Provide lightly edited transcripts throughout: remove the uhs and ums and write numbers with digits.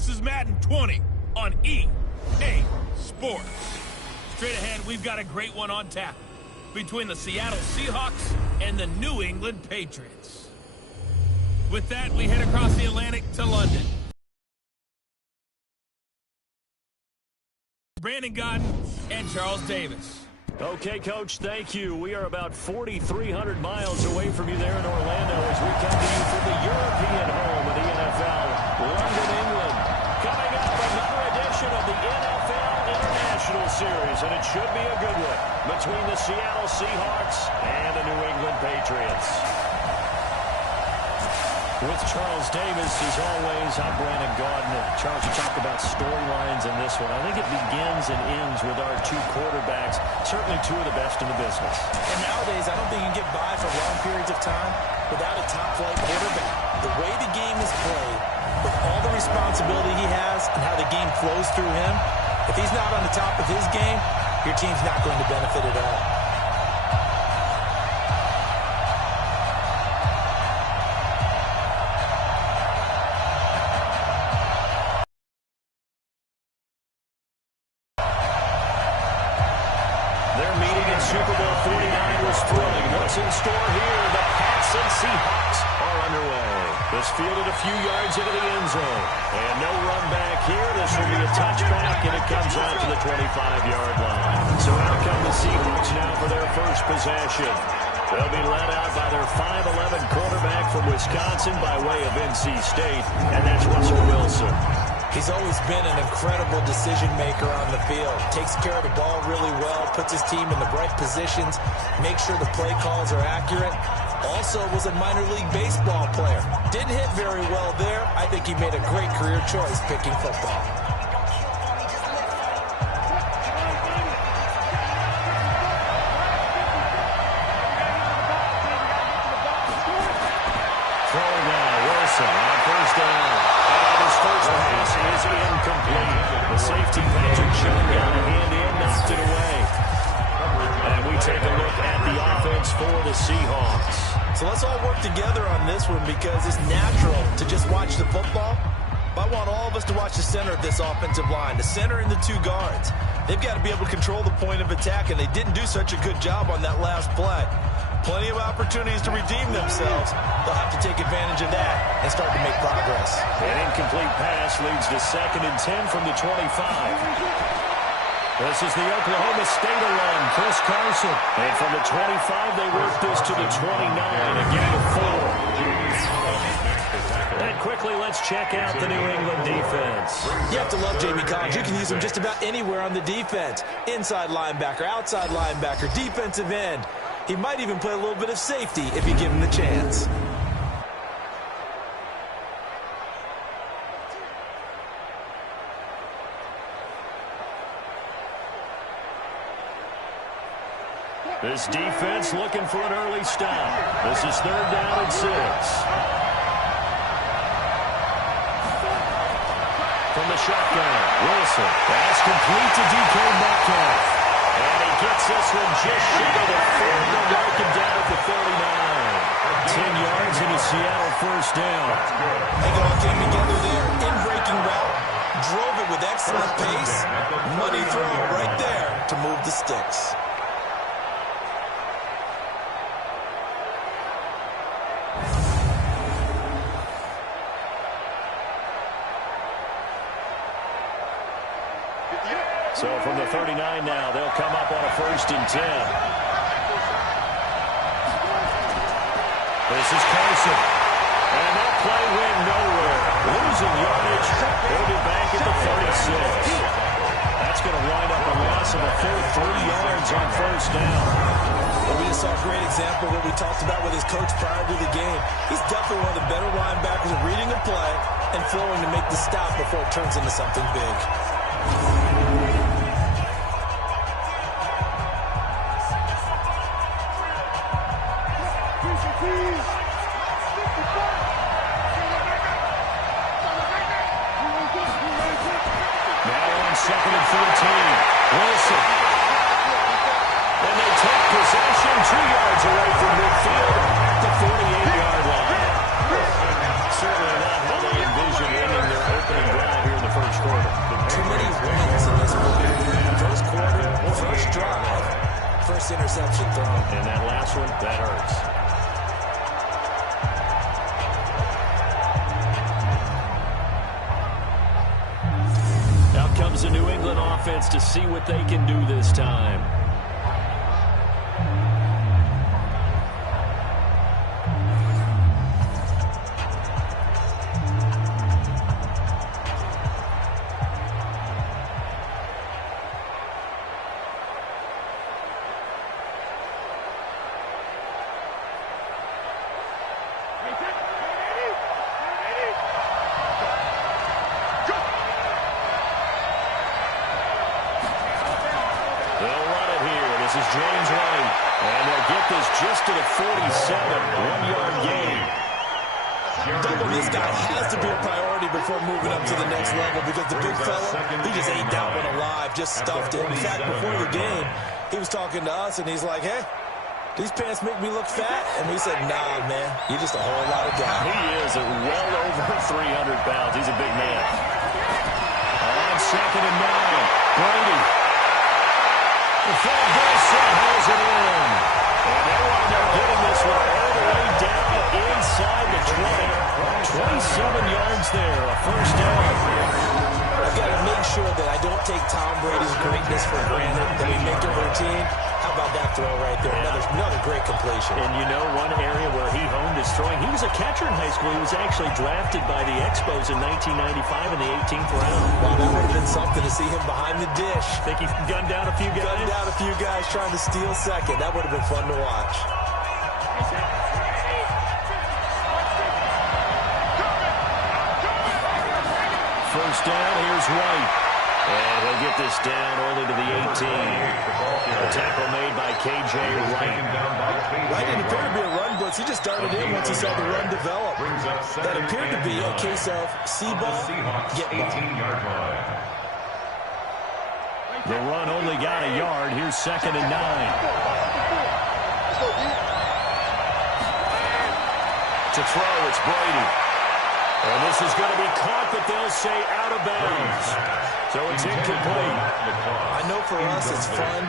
This is Madden 20 on EA Sports. Straight ahead, we've got a great one on tap between the Seattle Seahawks and the New England Patriots. With that, we head across the Atlantic to London. Brandon Godden and Charles Davis. Okay, Coach, thank you. We are about 4,300 miles away from you there in Orlando as we come to you from the European home of the NFL, London, England. Coming up, another edition of the NFL International Series, and it should be a good one between the Seattle Seahawks and the New England Patriots. With Charles Davis, as always, I'm Brandon Godden. Charles, you talked about storylines in this one. I think it begins and ends with our two quarterbacks, certainly two of the best in the business. And nowadays, I don't think you can get by for long periods of time without a top-flight quarterback. The way the game is played, with all the responsibility he has and how the game flows through him, if he's not on the top of his game, your team's not going to benefit at all. Their meeting in Super Bowl 49 was thrilling. What's in store here? The Pats and Seahawks are underway. This fielded a few yards into the end zone. And no run back here. This will be a touchback, and it comes out to the 25-yard line. So out come the Seahawks now for their first possession. They'll be led out by their 5'11 quarterback from Wisconsin by way of NC State, and that's Russell Wilson. He's always been an incredible decision maker on the field. Takes care of the ball really well, puts his team in the right positions, makes sure the play calls are accurate. Also was a minor league baseball player. Didn't hit very well there. I think he made a great career choice picking football. Throwing now, Wilson on first down. His first pass is incomplete. The safety, Patrick Chung, got a hand in, knocked it away. And we take a look at the offense for the Seahawks. So let's all work together on this one because it's natural to just watch the football. But I want all of us to watch the center of this offensive line, the center and the two guards. They've got to be able to control the point of attack, and they didn't do such a good job on that last play. Plenty of opportunities to redeem themselves. They'll have to take advantage of that and start to make progress. An incomplete pass leads to 2nd and 10 from the 25. This is the Oklahoma State run, Chris Carson. And from the 25, they work this to the 29, a gain of 4. And quickly, let's check out the New England defense. You have to love Jamie Collins. You can use him just about anywhere on the defense. Inside linebacker, outside linebacker, defensive end. He might even play a little bit of safety if you give him the chance. This defense looking for an early stop. This is 3rd down and 6. From the shotgun, Wilson. Pass complete to DK Metcalf. And he gets this one just short of the 4. They'll mark him down at the 39. 10 yards in a Seattle first down. They all came together there. In-breaking route. Drove it with excellent pace. Money throw right there to move the sticks. So from the 39 now, they'll come up on a 1st and 10. This is Carson. And that play went nowhere. Losing yardage. They'll be back at the 36. That's going to wind up a loss of a full 3 yards on 1st down. Well, we just saw a great example of what we talked about with his coach prior to the game. He's definitely one of the better linebackers at reading a play and flowing to make the stop before it turns into something big. Second and 14. Wilson. And they take possession 2 yards away from midfield at the 48-yard line. Certainly not how they envision ending their opening drive here quarter. Too many wins in this play. First quarter, first drive, first interception thrown. And that last one, that hurts. Out comes the New England offense to see what they can do this time. Just to the 47, 1-yard gain. Double this guy has to be a priority before moving up to the next level because the big fella, he just ate that one alive, just stuffed it. In fact, before the game, he was talking to us, and he's like, hey, these pants make me look fat? And we said, nah, man, you're just a whole lot of guy. He is well over 300 pounds. He's a big man. On 2nd and 9, Brady. The flag goes set, hauls it in. And they wind up getting this one all the way down inside the 20. 27 yards there, a first down. I've got to make sure that I don't take Tom Brady's greatness for granted, that we make it routine. How about that throw right there? Another great completion. And you know one area where he honed his throwing, he was a catcher in high school. He was actually drafted by the Expos in 1995 in the 18th round. Wow, that would have been something to see him behind the dish. Think he gunned down a few guys? Gunned down a few guys trying to steal second. That would have been fun to watch. First down, here's White. And he'll get this down only to the 18. A tackle made by K.J. Wright. Wright didn't appear to be a run blitz. He just started in once he saw the run develop. That appeared to be a case of see ball, get ball. The run only got a yard. Here's 2nd and 9. To throw, it's Brady. And this is going to be caught, but they'll say out of bounds. So it's incomplete. I know for us it's fun,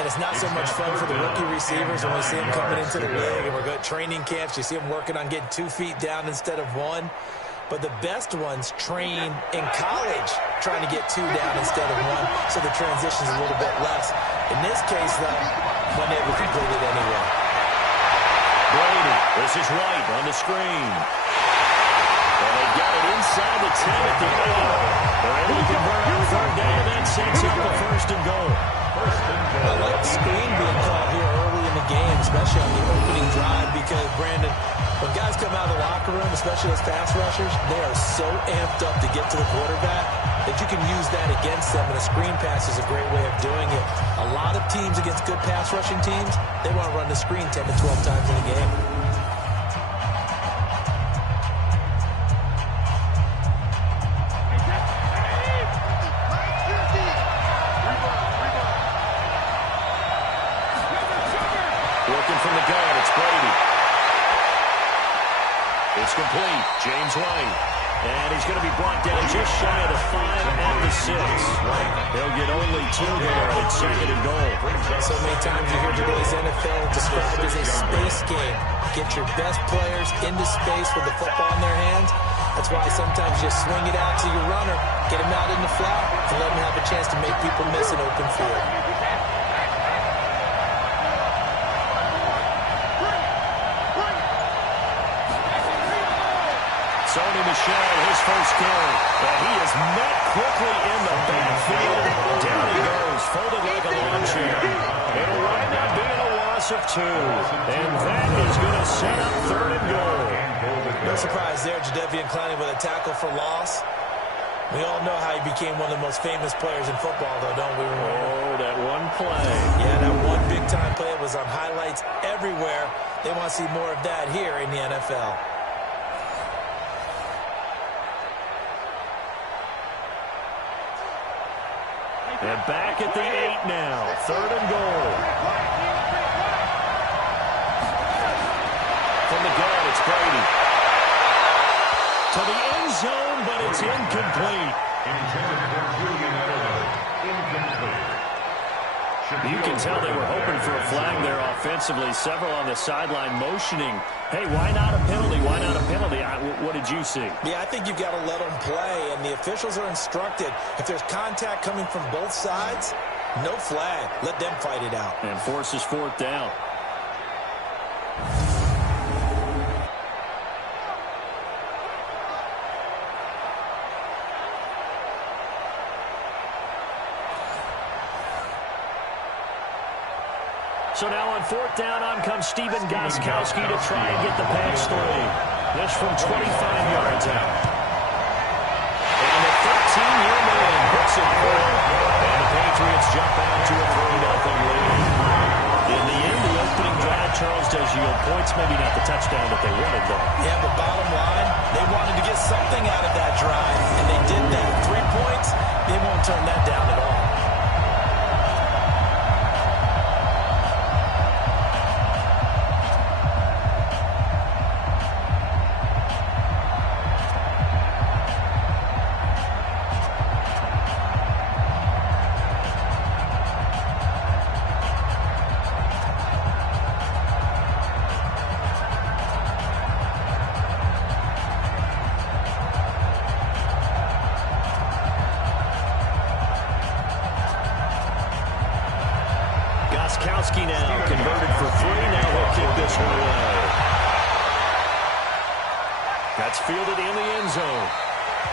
and it's not so much fun for the rookie receivers when we see them coming into the league and we're going to training camps. You see them working on getting 2 feet down instead of 1. But the best ones train in college trying to get 2 down instead of 1, so the transition's a little bit less. In this case, though, when able to complete it anyway. Brady, this is White on the screen. And they got it inside the 10 at the 8. They're able to convert on 3rd down. That sets up the 1st and goal. I like the screen being called here early in the game, especially on the opening drive, because, Brandon, when guys come out of the locker room, especially those pass rushers, they are so amped up to get to the quarterback that you can use that against them, and a screen pass is a great way of doing it. A lot of teams against good pass rushing teams, they want to run the screen 10 to 12 times in a game. From the gun, it's Brady. It's complete. James White. And he's going to be brought down just shy of the 5 at the 6. They'll get only 2 there at 2nd and goal. So many times you hear today's NFL described as a space game. Get your best players into space with the football in their hands. That's why sometimes you swing it out to your runner, get him out in the flat, and let him have a chance to make people miss an open field. Sony Michel, his first carry. And he is met quickly in the backfield. Down he goes, folded like a lawn chair. It'll wind up being a loss of 2. And that is going to set up 3rd and goal. No surprise there, Jadeveon Clowney with a tackle for loss. We all know how he became one of the most famous players in football, though, don't we? Oh, that one play. Yeah, that one big-time play was on highlights everywhere. They want to see more of that here in the NFL. And back at the 8 now. 3rd and goal. From the gun, it's Brady. To the end zone, but it's incomplete. You can tell they were hoping for a flag there offensively. Several on the sideline motioning, hey, why not a penalty? Why not a penalty? What did you see? Yeah, I think you've got to let them play, and the officials are instructed. If there's contact coming from both sides, no flag. Let them fight it out. And forces fourth down. So now on fourth down, on comes Stephen Gostkowski to try and get the pass through. This from 25 yards out. And the 13-year man hits it through. And the Patriots jump out to a 3-0 lead. In the end, the opening drive, Charles, does yield points. Maybe not the touchdown that they wanted, though. Yeah, but bottom line, they wanted to get something out of that drive, and they did that. 3 points, they won't turn that down at all. Gostkowski now converted for 3. Now he'll kick this one away. That's fielded in the end zone.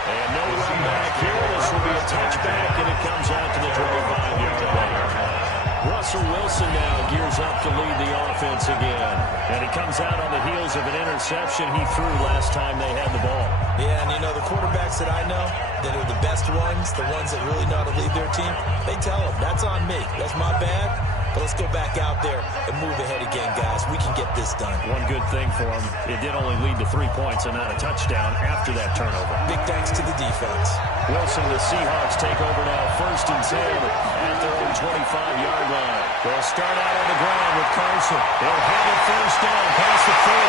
And no run back here. This will be a touchback, and it comes out to the 25-yard line. Russell Wilson now gears up to lead the offense again. And he comes out on the heels of an interception he threw last time they had the ball. Yeah, and you know, the quarterbacks that I know that are the best ones, the ones that really know how to lead their team, they tell them, that's on me. That's my bad. But let's go back out there and move ahead again, guys. We can get this done. One good thing for them, it did only lead to 3 points and not a touchdown after that turnover. Big thanks to the defense. Wilson, the Seahawks take over now, 1st and 10 at their own 25-yard line. They'll start out on the ground with Carson. They'll have it 1st down past the 40.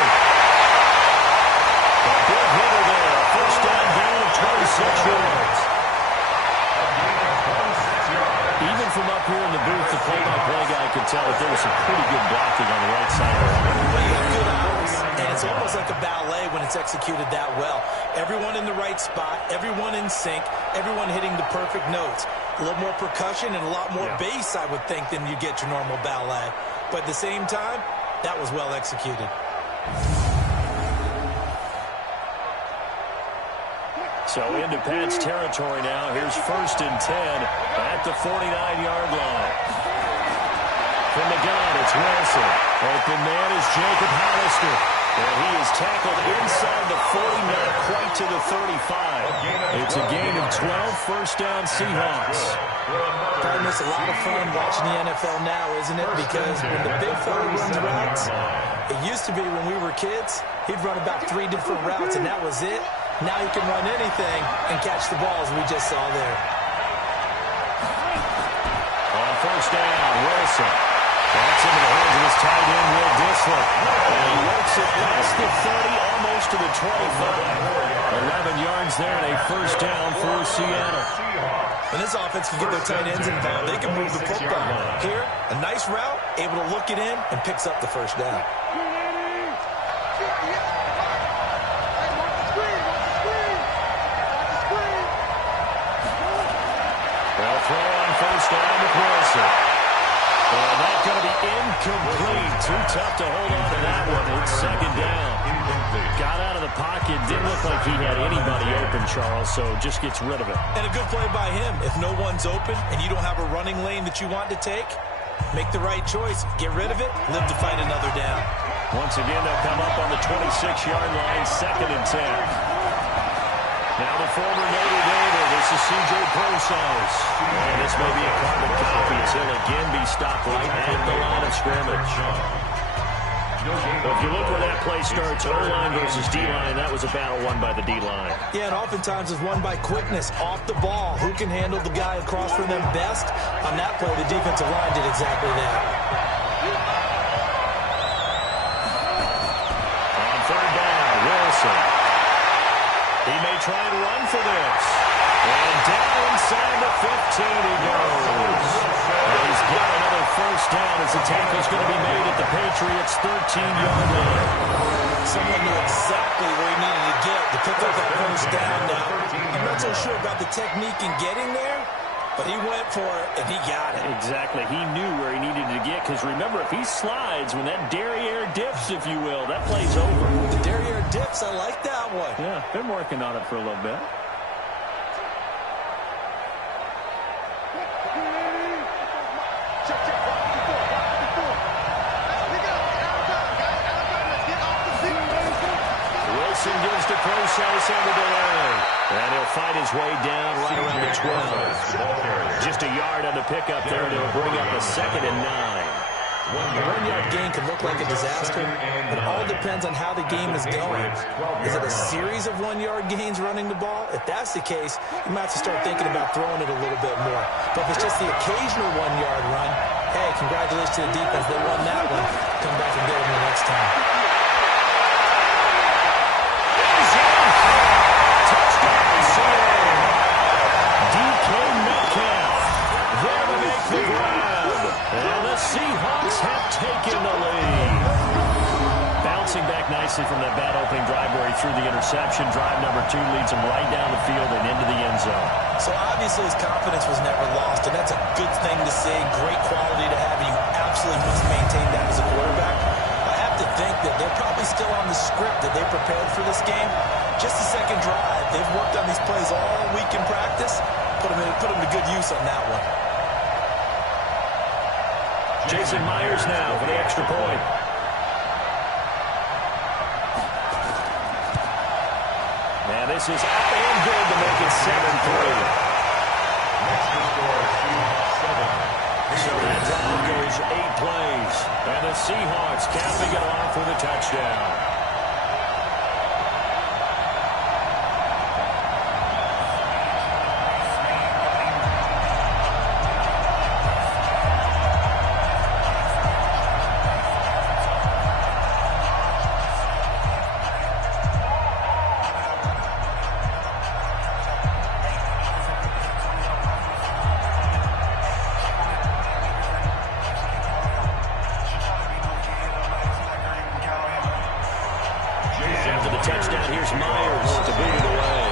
A big hitter there, 1st down gain of 26 yards. Even from up here in the booth, the play-by-play guy could tell that there was some pretty good blocking on the right side of the line. Well, you have good eyes, and it's almost like a ballet when it's executed that well. Everyone in the right spot, everyone in sync, everyone hitting the perfect notes. A little more percussion and a lot more bass, I would think, than you get your normal ballet. But at the same time, that was well executed. So into Pats territory now. Here's 1st and 10 at the 49-yard line. From the gun, it's Wilson. Open man is Jacob Hollister. And he is tackled inside the 40, not quite to the 35. It's a gain of 12, 1st down Seahawks. Pardon, it's a lot of fun watching the NFL now, isn't it? Because when the big fella runs routes, it used to be when we were kids, he'd run about 3 different routes, and that was it. Now he can run anything and catch the balls we just saw there. On 1st down, Wilson. That's into the hands of his tight end, Will Dissler. And he works it past the 30, almost to the 25. 11 yards there, and a 1st down for Seattle. When this offense can get their tight ends involved, they can move the football. Here, a nice route, able to look it in, and picks up the 1st down. They'll throw on 1st down with Wilson. And that's going to be incomplete. Too tough to hold on to that one. It's 2nd down. Got out of the pocket. Didn't look like he had anybody open, Charles, so just gets rid of it. And a good play by him. If no one's open and you don't have a running lane that you want to take, make the right choice. Get rid of it. Live to fight another down. Once again, they'll come up on the 26-yard line, 2nd and 10. Now the former Notre Damer, this is C.J. Prosise. And this may be a carbon copy as he'll again be stopped right at the line of scrimmage. Well, if you look where that play starts, O-line versus D-line, that was a battle won by the D-line. Yeah, and oftentimes it's won by quickness, off the ball. Who can handle the guy across from them best? On that play, the defensive line did exactly that. On 3rd down, Wilson. He may try and run for this. And 15 he goes. And he's got another first down as the tackle's going to be made at the Patriots' 13-yard line. Someone knew exactly where he needed to get to pick up that first down now. I'm not so sure about the technique in getting there, but he went for it, and he got it. Exactly. He knew where he needed to get, because remember, if he slides, when that derriere dips, if you will, that play's over. The derriere dips, I like that one. Yeah, been working on it for a little bit. Wilson gives to Process on the delay. And he'll fight his way down right around the 12. Just a yard on the pickup there, and it'll bring up a 2nd and 9. A one-yard gain can look like a disaster, but it all depends on how the game is going. Is it a series of one-yard gains running the ball? If that's the case, you might have to start thinking about throwing it a little bit more. But if it's just the occasional one-yard run, hey, congratulations to the defense. They won that one. Come back and get them the next time. Touchdown, Seattle. DK Metcalf there to make the grab. And the Seahawks have taken the lead. Bouncing back nicely from that bad opening drive where he threw the interception. Drive number 2 leads him right down the field and into the end zone. So obviously his confidence was never lost, and that's a good thing to see. Great quality to have, and you absolutely must maintain that as a quarterback. I have to think that they're probably still on the script that they prepared for this game. Just the second drive. They've worked on these plays all week in practice. Put them to good use on that one. Jason Myers now for the extra point. And this is up and good to make it 7-3. So that drive goes 8 plays. And the Seahawks capping it off with a touchdown. Touchdown, here's Myers to boot it away.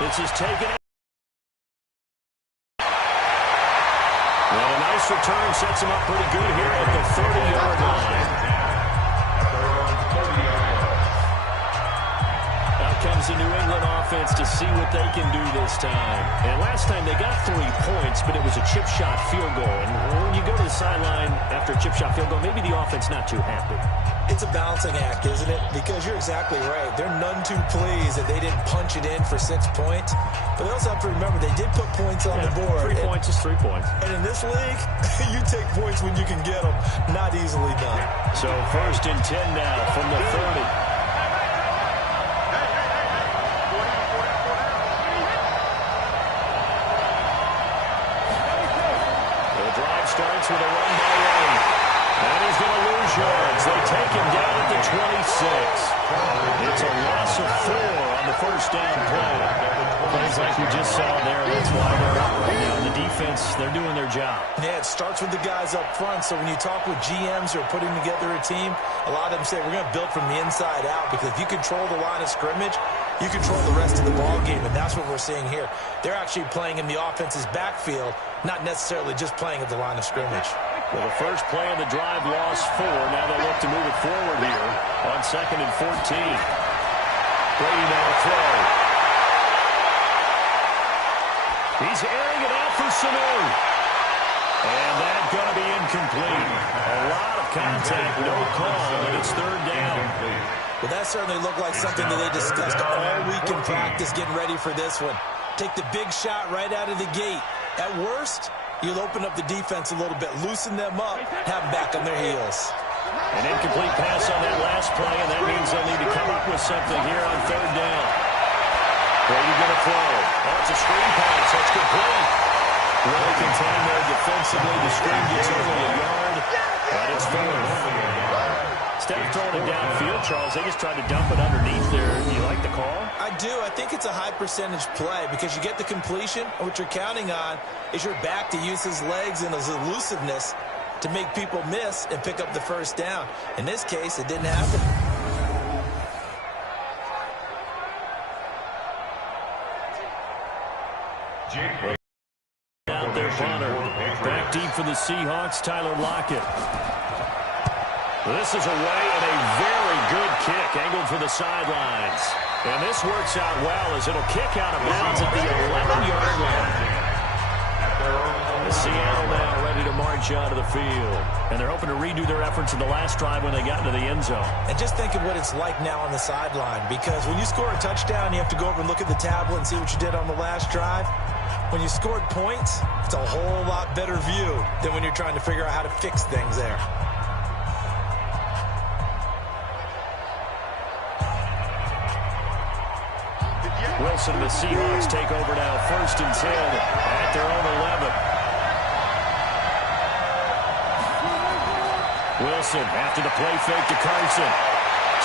This is taken. Well, a nice return sets him up pretty good here at the 30-yard line. Out comes the New England offense to see what they can do this time. And last time they got 3 points, but it was a chip shot field goal. And when you go to the sideline after a chip shot field goal, maybe the offense not too happy. It's a balancing act, isn't it? Because you're exactly right. They're none too pleased that they didn't punch it in for 6 points. But they also have to remember they did put points on the board. 3 points is 3 points. And in this league, you take points when you can get them. Not easily done. So 1st and 10 now from the 30. The drive starts with a run by Ray. And he's going to lose yards. They take him down at the 26. It's a loss of 4 on the first down play. Plays like we just saw there. That's why they're up right now. The defense, they're doing their job. Yeah, it starts with the guys up front. So when you talk with GMs who are putting together a team, a lot of them say we're going to build from the inside out, because if you control the line of scrimmage, you control the rest of the ball game, and that's what we're seeing here. They're actually playing in the offense's backfield, not necessarily just playing at the line of scrimmage. Well, the first play of the drive lost 4. Now they look to move it forward here on 2nd and 14. Brady now to throw. He's airing it out for Sanu. And that's going to be incomplete. A lot of contact, no call, and it's 3rd down. Well, that certainly looked like something that they discussed all week in practice, getting ready for this one. Take the big shot right out of the gate. At worst, you'll open up the defense a little bit, loosen them up, have them back on their heels. An incomplete pass on that last play, and that means they'll need to come up with something here on 3rd down. Brady going to throw. Oh, it's a screen pass. That's complete. Really contained there defensively. The screen gets only a yard, and it's 4th. Instead of throwing it downfield, Charles, they just tried to dump it underneath there. You like the call? I I do. I think it's a high percentage play because you get the completion, and what you're counting on is your back to use his legs and his elusiveness to make people miss and pick up the first down. In this case, it didn't happen. Out there, punter. Back deep for the Seahawks, Tyler Lockett. This is away and a very good kick, angled for the sidelines. And this works out well as it'll kick out of bounds at the 11-yard line. Seattle now ready to march out of the field. And they're hoping to redo their efforts in the last drive when they got into the end zone. And just think of what it's like now on the sideline, because when you score a touchdown, you have to go over and look at the tablet and see what you did on the last drive. When you scored points, it's a whole lot better view than when you're trying to figure out how to fix things there. Wilson, the Seahawks take over now, 1st and 10 at their own 11. Wilson after the play fake to Carson.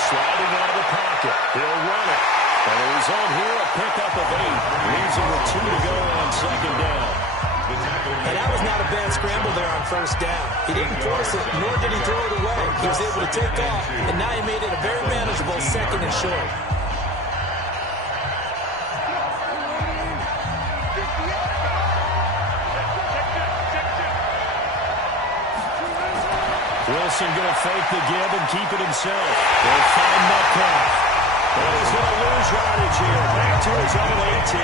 Sliding out of the pocket. He'll run it. And the result here, a pickup of 8. Leaves him with 2 to go on 2nd down. And that was not a bad scramble there on 1st down. He didn't force it, nor did he throw it away. He was able to take off, and now he made it a very manageable 2nd and short. Wilson going to fake the give and keep it himself. They'll find Metcalf. And he's going to lose yardage here. Back to his own 18.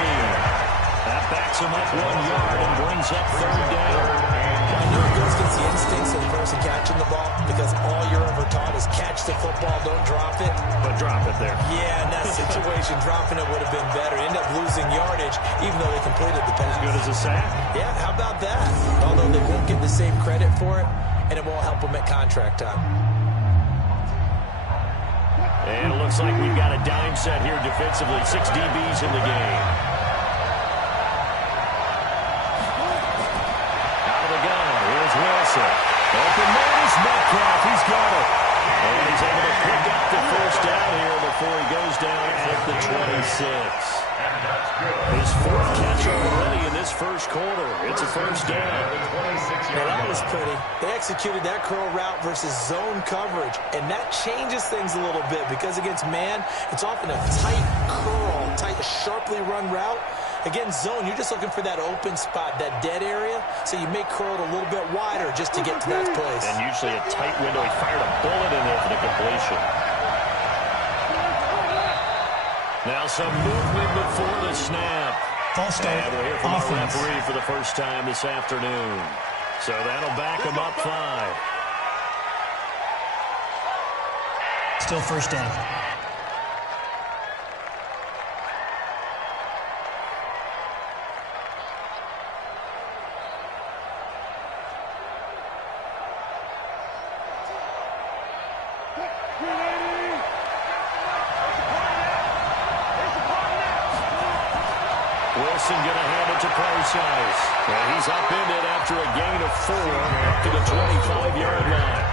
That backs him up 1 yard and brings up 3rd down. I know it goes against the instincts of the person catching the ball, because all you're ever taught is catch the football, don't drop it. But drop it there. Yeah, in that situation, dropping it would have been better. End up losing yardage, even though they completed the pass. As good as a sack. Yeah, how about that? Although they won't get the same credit for it, and it won't help them at contract time. And it looks like we've got a dime set here defensively. 6 DBs in the game. Out of the gun. Here's Wilson. Open man is Metcalf. He's got it. And he's able to pick up the 1st down here before he goes down at the 26. His 4th catch already in this 1st quarter. It's a 1st down. Now that was pretty. They executed that curl route versus zone coverage, and that changes things a little bit, because against man, it's often a tight curl, tight, sharply run route. Against zone, you're just looking for that open spot, that dead area, so you may curl it a little bit wider just to get to that place. And usually a tight window. He fired a bullet in there for the completion. Now some movement before the snap. False start. And we'll hear from Offense. the referee for the first time this afternoon. So that'll back him up 5. Still 1st down. Wilson going to hand it to Procise. And he's upended after a gain of 4 up to the 25-yard line.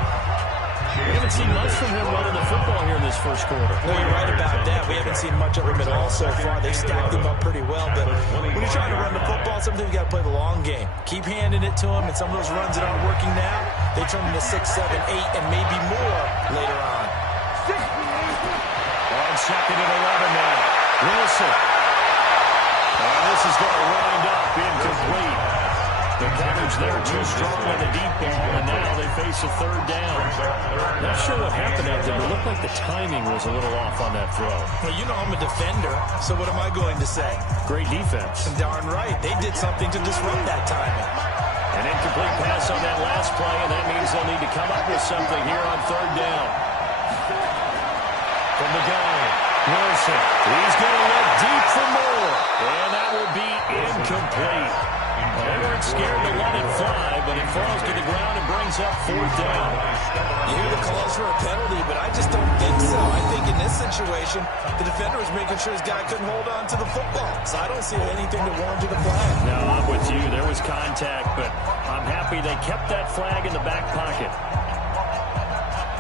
We haven't seen much from him running the football here in this 1st quarter. No, you're right about that. We haven't seen much of him at all so far. They've stacked him up pretty well. But when you're trying to run the football, sometimes you got to play the long game. Keep handing it to him, and some of those runs that aren't working now, they turn into 6, 7, 8, and maybe more later on. On 2nd and 11 now. Wilson. And this is going to wind up incomplete. The coverage there too strong on the deep ball, and now they face a 3rd down. Not sure what happened out there, but it looked like the timing was a little off on that throw. Well, you know I'm a defender, so what am I going to say? Great defense. Darn right. They did something to disrupt that timing. An incomplete pass on that last play, and that means they'll need to come up with something here on 3rd down. From the gun, Wilson. He's going to look deep for more, and that will be incomplete. They weren't scared to let it fly, but it falls to the ground and brings up 4th down. You hear the calls for a penalty, but I just don't think so. I think in this situation, the defender was making sure his guy couldn't hold on to the football. So I don't see anything to warrant a flag. No, I'm with you. There was contact, but I'm happy they kept that flag in the back pocket.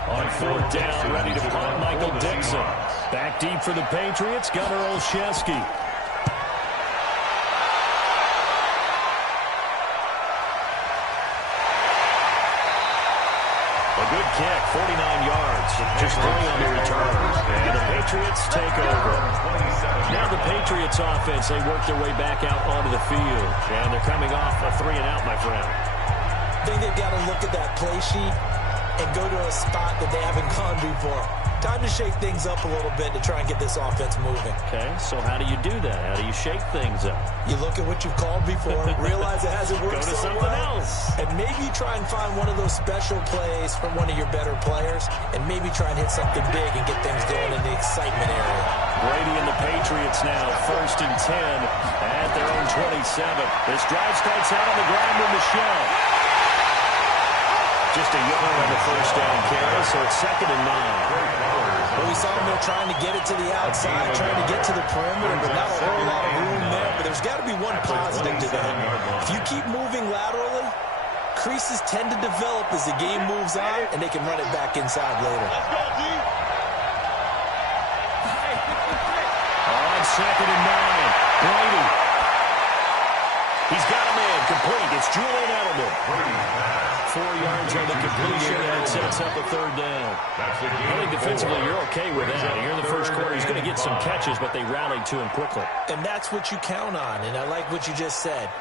On 4th down, ready to punt, Michael Dixon. Back deep for the Patriots, Gunnar Olszewski. A good kick, 49 yards, just 3 on the return. And the Patriots take over. Now the Patriots offense, they work their way back out onto the field. And they're coming off a 3-and-out, my friend. I think they've got to look at that play sheet and go to a spot that they haven't gone before. Time to shake things up a little bit to try and get this offense moving. Okay, so how do you do that? How do you shake things up? You look at what you've called before, realize it hasn't worked Go to so something well, else. and maybe try and find one of those special plays from one of your better players, and maybe try and hit something big and get things going in the excitement area. Brady and the Patriots now, 1st and 10 at their own 27. This drive starts out on the ground with Michelle. Just a yard on the first down carry, so it's 2nd and 9. Well, we saw them there trying to get it to the outside, trying to get to the perimeter, but not a whole lot of room there. But there's got to be one positive to that. If you keep moving laterally, creases tend to develop as the game moves on, and they can run it back inside later. On 2nd and 9, Brady. He's got a man complete. It's Julian Edelman. 4 yards on the completion, and it sets up a 3rd down. I think defensively you're okay with that. Here in the first quarter, he's going to get some catches, but they rallied to him quickly. And that's what you count on, and I like what you just said.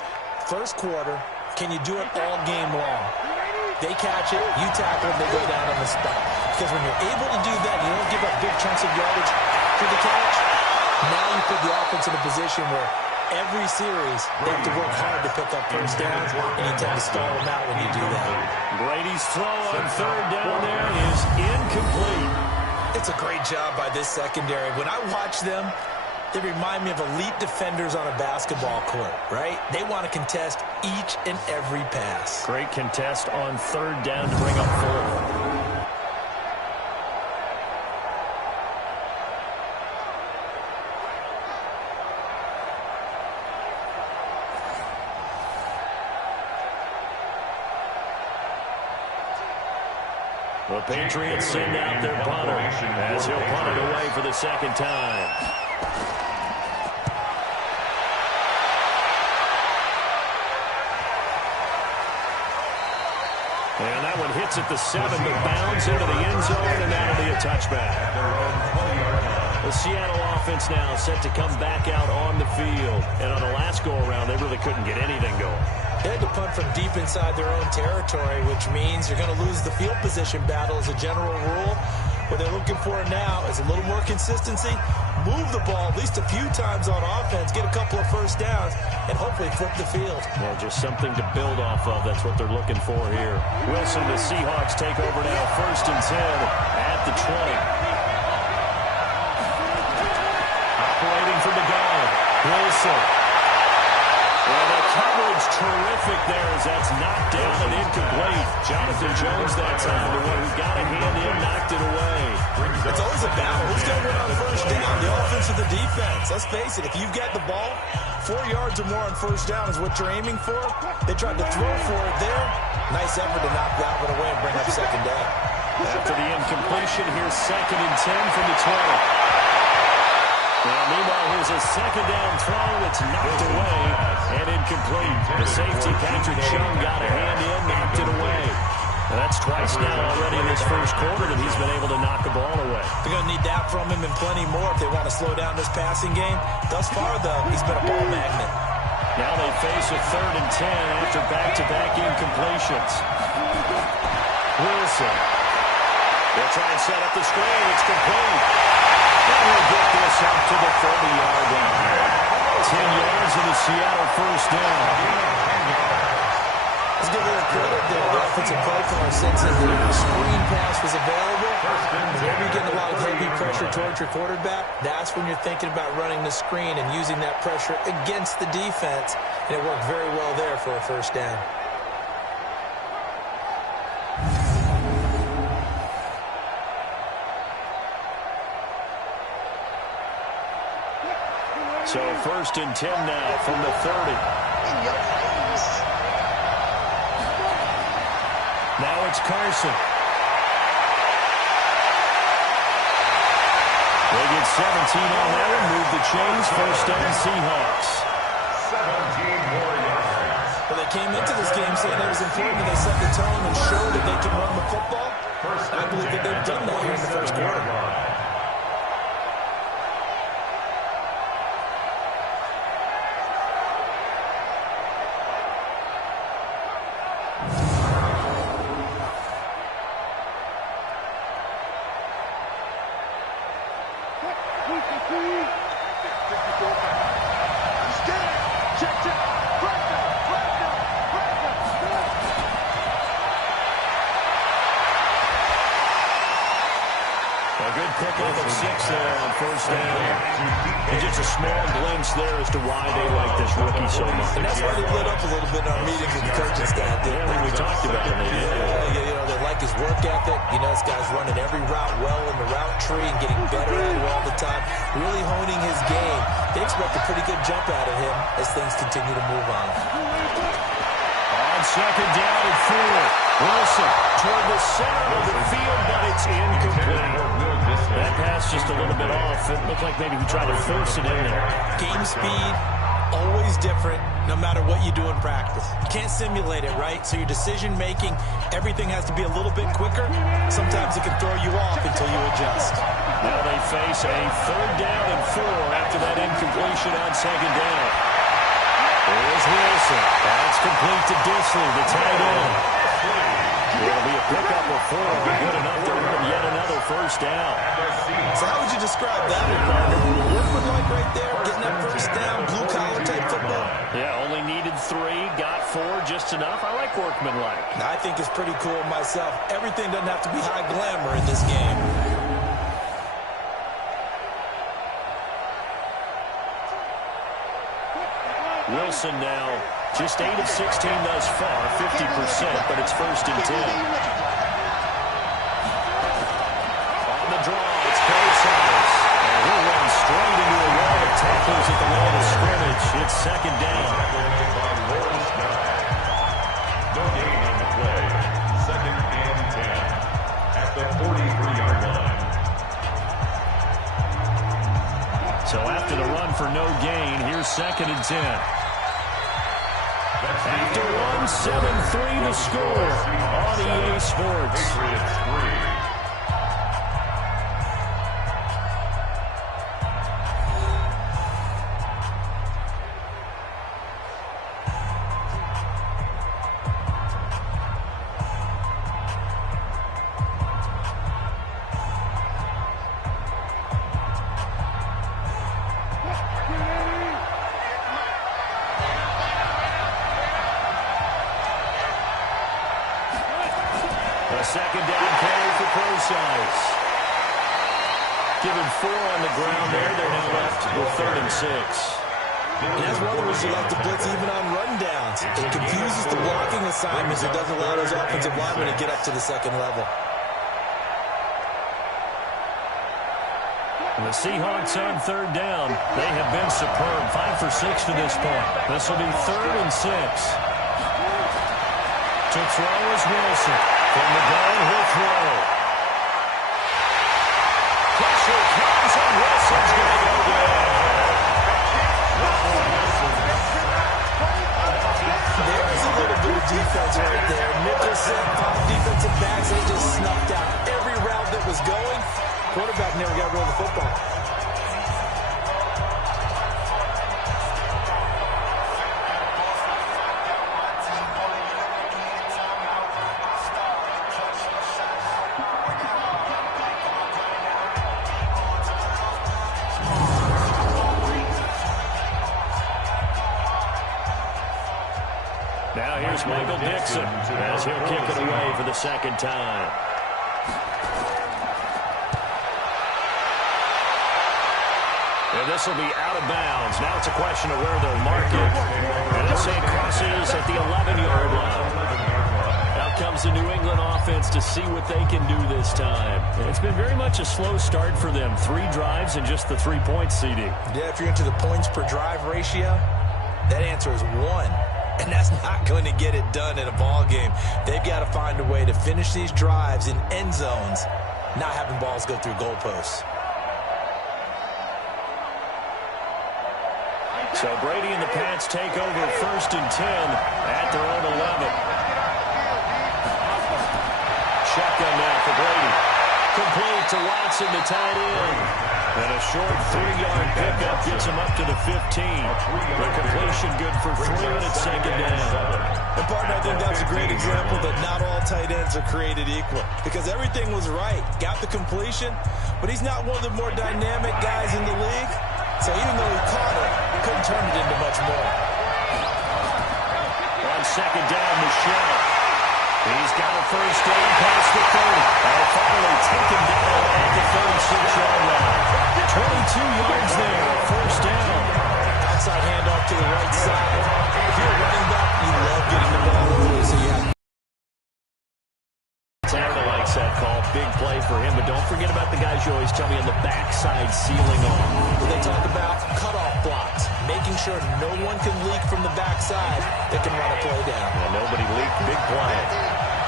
First quarter, can you do it all game long? They catch it, you tackle them, they go down on the spot. Because when you're able to do that, you don't give up big chunks of yardage after the catch. Now you put the offense in a position where every series, they have to work hard to pick up first downs, and you tend to stall them out when you do that. Brady's throw on 3rd down there is incomplete. It's a great job by this secondary. When I watch them, they remind me of elite defenders on a basketball court, right? They want to contest each and every pass. Great contest on 3rd down to bring up 4th. The Patriots send out their punter as he'll punt it away for the 2nd time. And that one hits at the 7, but bounds into the end zone, and that'll be a touchback. The Seattle offense now set to come back out on the field. And on the last go-around, they really couldn't get anything going. They had to punt from deep inside their own territory, which means you're going to lose the field position battle as a general rule. What they're looking for now is a little more consistency, move the ball at least a few times on offense, get a couple of first downs, and hopefully flip the field. Well, just something to build off of. That's what they're looking for here. Wilson, the Seahawks take over now, 1st and 10 at the 20. Operating from the gun, Wilson. Well, the coverage terrific there as that's knocked down and incomplete. Jonathan Jones that time, the one who got a hand in, knocked it away. It's always a battle. Who's going to win on first down? The offense or the defense? Let's face it, if you've got the ball, 4 yards or more on first down is what you're aiming for. They tried to throw for it there. Nice effort to knock that one away and bring up 2nd down. After the incompletion, here's 2nd and 10 from the 20. Well, meanwhile, here's a 2nd down throw. It's knocked away and incomplete. The safety, Patrick Chung, got a hand in, knocked it away. And that's twice now already in this first quarter that he's been able to knock the ball away. They're going to need that from him and plenty more if they want to slow down this passing game. Thus far, though, he's been a ball magnet. Now they face a 3rd and 10 after back-to-back incompletions. Wilson. They'll try and set up the screen. It's complete. And we'll get this up to the 30-yard line. 10 yards in the Seattle first down. Let's give a little credit there. The offensive play caller since the screen pass was available. Whenever you're getting a lot of heavy pressure towards your quarterback, that's when you're thinking about running the screen and using that pressure against the defense. And it worked very well there for a first down. So 1st and 10 now from the 30. Now it's Carson. They get 17 on that and move the chains. First down, Seahawks. 17 more yards. Well, they came into this game saying it was important that they set the tone and show that they can run the football. I believe that they've done that here in the first quarter. Pickup of 6 there on first down. And just a small glimpse there as to why they like this rookie so much. And that's why they lit up a little bit in our meetings with the coaching staff. We talked about it. They like his work ethic. This guy's running every route well in the route tree and getting better at it all the time. Really honing his game. They expect a pretty good jump out of him as things continue to move on. On second down and 4. Wilson toward the center of the field, but it's incomplete. That pass just a little bit off. It looked like maybe he tried to force it in there. Game speed, always different, no matter what you do in practice. You can't simulate it, right? So your decision-making, everything has to be a little bit quicker. Sometimes it can throw you off until you adjust. Now they face a third down and 4 after that incompletion on second down. There's Wilson. That's complete to Disley, the tight end. It'll be a pickup of 4. Good enough to earn yet another first down. So how would you describe that environment? Workmanlike right there, getting that first down, blue-collar type football? Yeah, only needed 3, got 4, just enough. I like workmanlike. I think it's pretty cool myself. Everything doesn't have to be high glamour in this game. Wilson now just 8 of 16 thus far, 50%, but it's first and 10. On the draw, it's Cosales. And he'll run straight into a wall of tacklers at the line of scrimmage. It's second down. No gain on the play. Second and 10 at the 43-yard line. So after the run for no gain, here's second and 10. After 1, 7-3 to score on EA Sports. Patriots 3. Second down carry for Cosales. Given 4 on the ground there. They're now left with 3rd and 6. And that's one of the reasons you like to blitz even on rundowns. It confuses the blocking assignments. It doesn't allow those offensive linemen to get up to the second level. And the Seahawks on third down. They have been superb. 5 for 6 to this point. This will be 3rd and 6. To throw is Wilson. From the gun, he'll throw. Pressure comes, and Wilson's going to go down. There's a little bit of defense right there. Nicholson, 5 defensive backs, they just snuffed out every route that was going. Quarterback never got rid of the football. Now here's Michael Dixon as he'll kick it away for the second time. And this will be out of bounds. Now it's a question of where they'll mark it. And they'll say it crosses at the 11-yard line. Out comes the New England offense to see what they can do this time. It's been very much a slow start for them. 3 drives and just the 3 points, CD. Yeah, if you're into the points per drive ratio, that answer is 1. And that's not going to get it done in a ball game. They've got to find a way to finish these drives in end zones, not having balls go through goalposts. So Brady and the Pats take over 1st and 10 at their own 11. Shotgun now for Brady. Complete to Watson, the tight end. And a short 3-yard pickup gets him up to the 15. The completion good for 3 and it's 2nd down. And, partner, I think that's a great example that not all tight ends are created equal. Because everything was right. Got the completion, but he's not one of the more dynamic guys in the league. So even though he caught it, he couldn't turn it into much more. On 2nd down, Michelle. He's got a first down past the 30. And finally taken down at the 36-yard line. 22 yards there, 1st down. Outside handoff to the right side. If you're a running back, you love getting the ball early, so you have Tampa likes that call. Big play for him, but don't forget about the guys you always tell me on the backside sealing off. They talk about cutoff blocks, making sure no one can leak from the backside that can run a play down. Yeah, nobody leaked. Big play.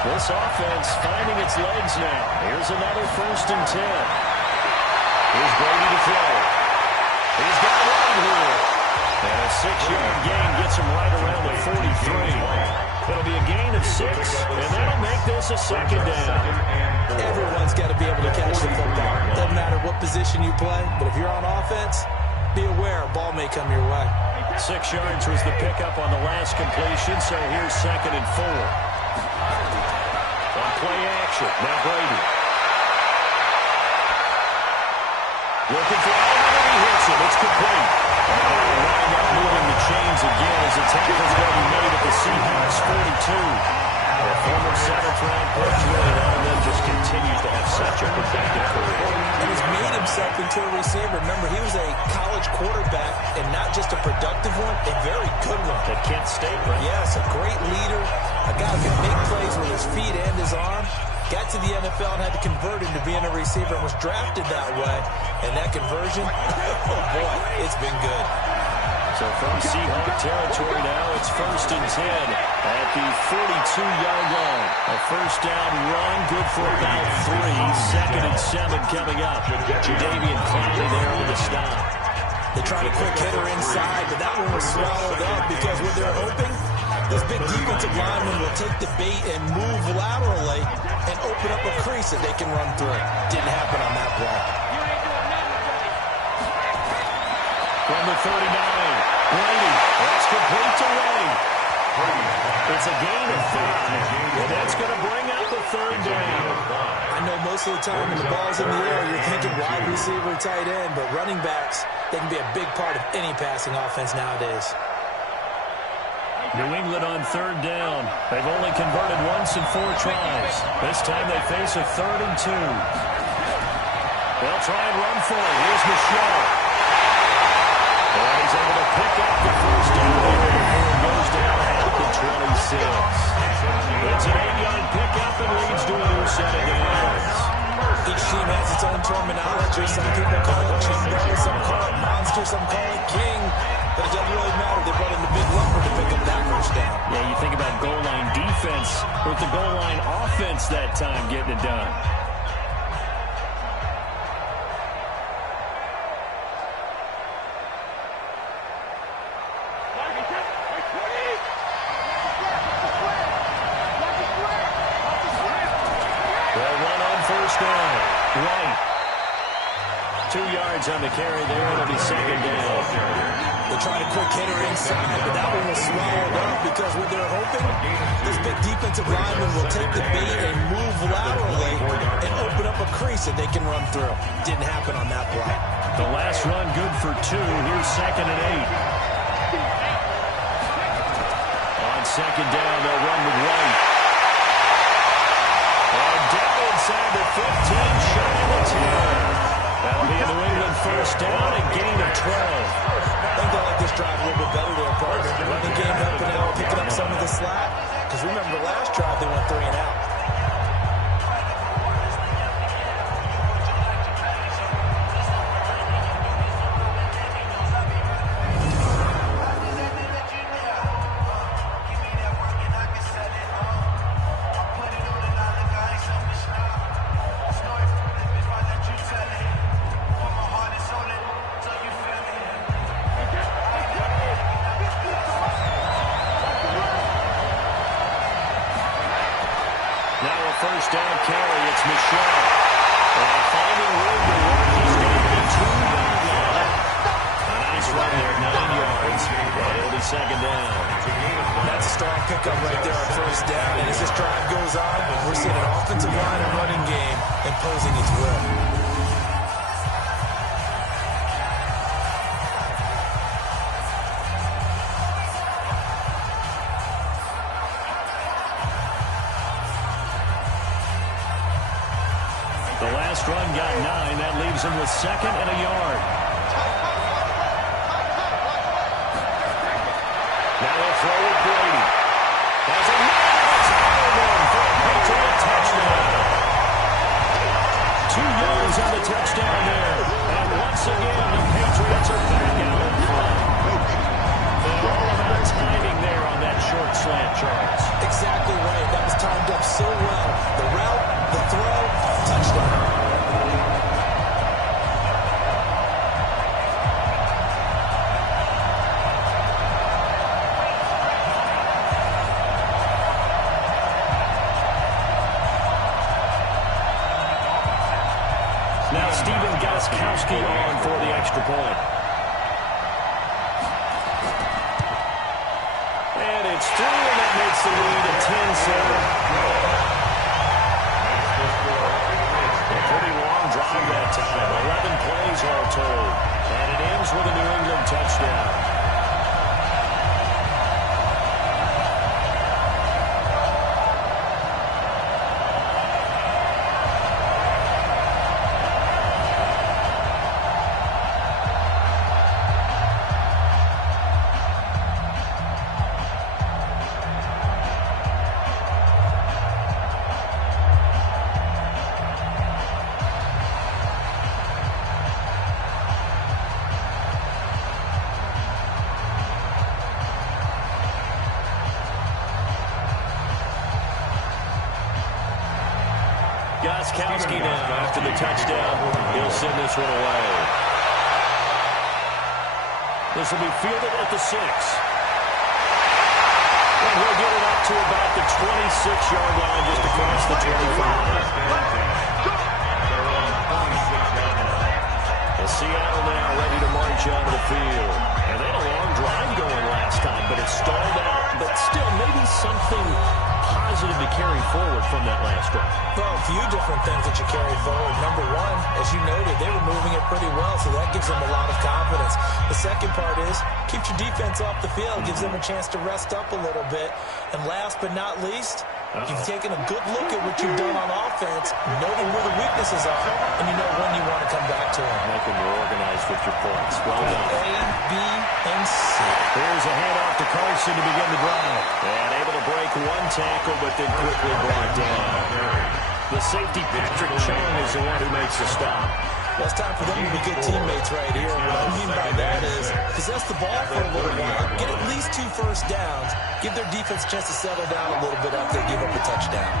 This offense finding its legs now. Here's another 1st and 10. Here's Brady to throw. He's got it right here. And a 6-yard gain gets him right around the 43. It'll be a gain of 6, and that'll make this a 2nd down. Everyone's got to be able to catch the football. Doesn't matter what position you play, but if you're on offense, be aware a ball may come your way. 6 yards was the pickup on the last completion, so here's 2nd and 4. On play action, now Brady. Looking for Allen, and he hits it. It's complete. Line up moving the chains again as the tackle's going to be made at the Seahawks 42. The former 7th-round pick, really, and then just continues to have such a productive career. And he's made himself into a receiver. Remember, he was a college quarterback, and not just a productive one, a very good one. At Kent State, right? Yes, a great leader, a guy who can make plays with his feet and his arm. Got to the NFL and had to convert into being a receiver and was drafted that way. And that conversion, oh boy, it's been good. So from Seahawk territory now, it's 1st and 10 at the 42-yard line. A 1st down run, good for about 3. 2nd and 7 coming up. Jadeveon Clowney there on the stop. They tried a quick hitter inside, but that one was swallowed up because what they're hoping, this big defensive lineman will take the bait and move laterally and open up a crease that they can run through. Didn't happen on that play. From the 39, Brady. That's complete to Ray. It's a gain of 5, and that's going to bring up the 3rd down. I know most of the time when the ball's in the air, you're thinking wide receiver, tight end, but running backs, they can be a big part of any passing offense nowadays. New England on 3rd down. They've only converted once in 4 tries. This time they face a 3rd and 2. They'll try and run for it. Here's Michelle. And he's able to pick up the 1st down there. And goes down at the 26. It's an 8-yard pickup and leads to a new set of downs. Each team has its own terminology. Some people call it jumbo, some call it monster, some call it king. But it doesn't really matter. They brought in the big lumber to pick up that 1st down. Yeah, you think about goal line defense with the goal line offense that time getting it done. They'll run on 1st down. Right. 2 yards on the carry there. It'll be 2nd down. They tried a quick hitter inside, but that one was swallowed up because what they're hoping, this big defensive lineman will take the bait and move laterally and open up a crease that they can run through. Didn't happen on that play. The last run good for 2. Here's 2nd and 8. On 2nd down, they'll run with White. And down inside the 15, shy of the 10. That'll be a New England 1st down, a gain of 12. I think they like this drive a little bit better there, partner. Running game helping out, picking up some of the slack. Because remember, the last drive they went 3 and out. first down carry. It's Michelle. And finding room to work, he's going to the 2-yard line. A nice run there, 9 yards. And it'll be second down. That's a strong pickup right there on first down. And as this drive goes on, we're seeing an offensive line and running game imposing its will. The last run got 9. That leaves him with second and a yard. Now they'll throw with Brady. Has a one for a Patriot touchdown. 2 yards on the touchdown there. And once again, the Patriots are back out in front. All about timing there on that short slant, Charles. Exactly right. That was timed up so well. The route, the throw, touchdown. Now Stephen Gostkowski on for the extra point. And it's through, and that makes the lead a 10-7. A pretty long drive that time. 11 plays all told. And it ends with a New England touchdown. Gostkowski now after the touchdown. He'll send this one away. This will be fielded at the 6. And he'll get it up to about the 26-yard line just across the 25. And Seattle now ready to march onto the field. And they had a long drive going last time, but it stalled out. But still, maybe something positive to carry forward from that last drive. Well, a few different things that you carry forward. Number one, as you noted, they were moving it pretty well, so that gives them a lot of confidence. The second part is, keeps your defense off the field, gives them a chance to rest up a little bit. And last but not least, you've taken a good look at what you've done on offense, noted where the weaknesses are, and you know when you want to come back to them. Like when you're organized with your points. Well done. A, B, and C. Here's a handoff to Carson to begin the drive. And able to break one tackle, but then quickly brought down. The safety, Patrick Chung, is the one who makes the stop. Well, it's time for them to be good teammates right here. And what I mean by that is possess the ball for a little while, get at least 2 first downs, give their defense a chance to settle down a little bit after they give up a touchdown.